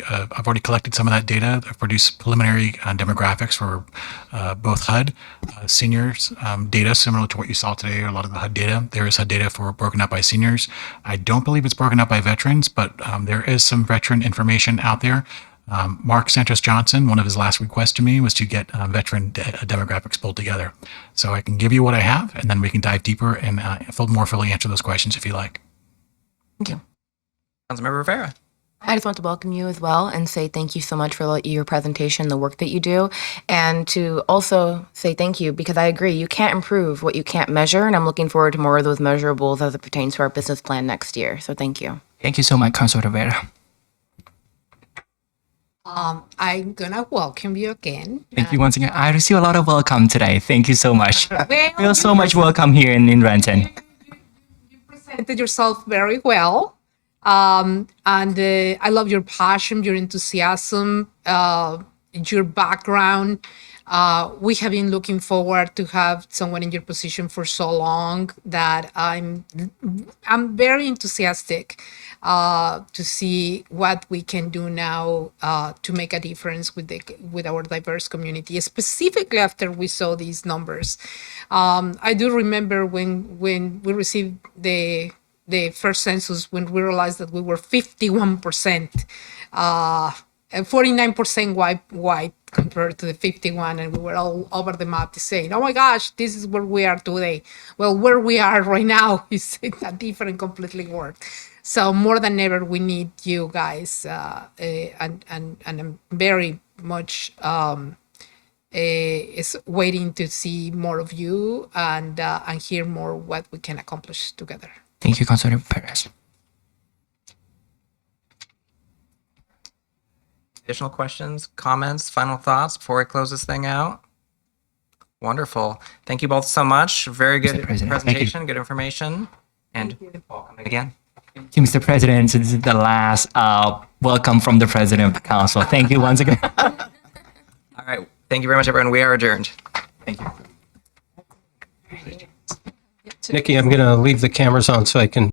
collected some of that data. I've produced preliminary demographics for both HUD, seniors data similar to what you saw today, or a lot of the HUD data. There is HUD data for broken up by seniors. I don't believe it's broken up by veterans, but there is some veteran information out there. Mark Santos Johnson, one of his last requests to me was to get veteran demographics pulled together. So I can give you what I have, and then we can dive deeper and more fully answer those questions if you like. Thank you. Councilmember Rivera. I just want to welcome you as well and say thank you so much for your presentation, the work that you do, and to also say thank you because I agree, you can't improve what you can't measure, and I'm looking forward to more of those measurables as it pertains to our business plan next year. So thank you. Thank you so much, Councilor Rivera. I'm gonna welcome you again. Thank you once again. I received a lot of welcome today. Thank you so much. Feel so much welcome here in Renton. You presented yourself very well. And I love your passion, your enthusiasm, your background. We have been looking forward to have someone in your position for so long that I'm very enthusiastic to see what we can do now to make a difference with our diverse community, specifically after we saw these numbers. I do remember when we received the first census, when we realized that we were 51%, and 49% white compared to the 51, and we were all over the map saying, oh my gosh, this is where we are today. Well, where we are right now is a different completely world. So more than ever, we need you guys, and I'm very much is waiting to see more of you and hear more what we can accomplish together. Thank you, Councilor Perez. Additional questions, comments, final thoughts before we close this thing out? Wonderful. Thank you both so much. Very good presentation, good information. And welcome again. Thank you, Mr. President. So this is the last welcome from the President of the Council. Thank you once again. All right. Thank you very much, everyone. We are adjourned. Thank you. Nikki, I'm going to leave the cameras on so I can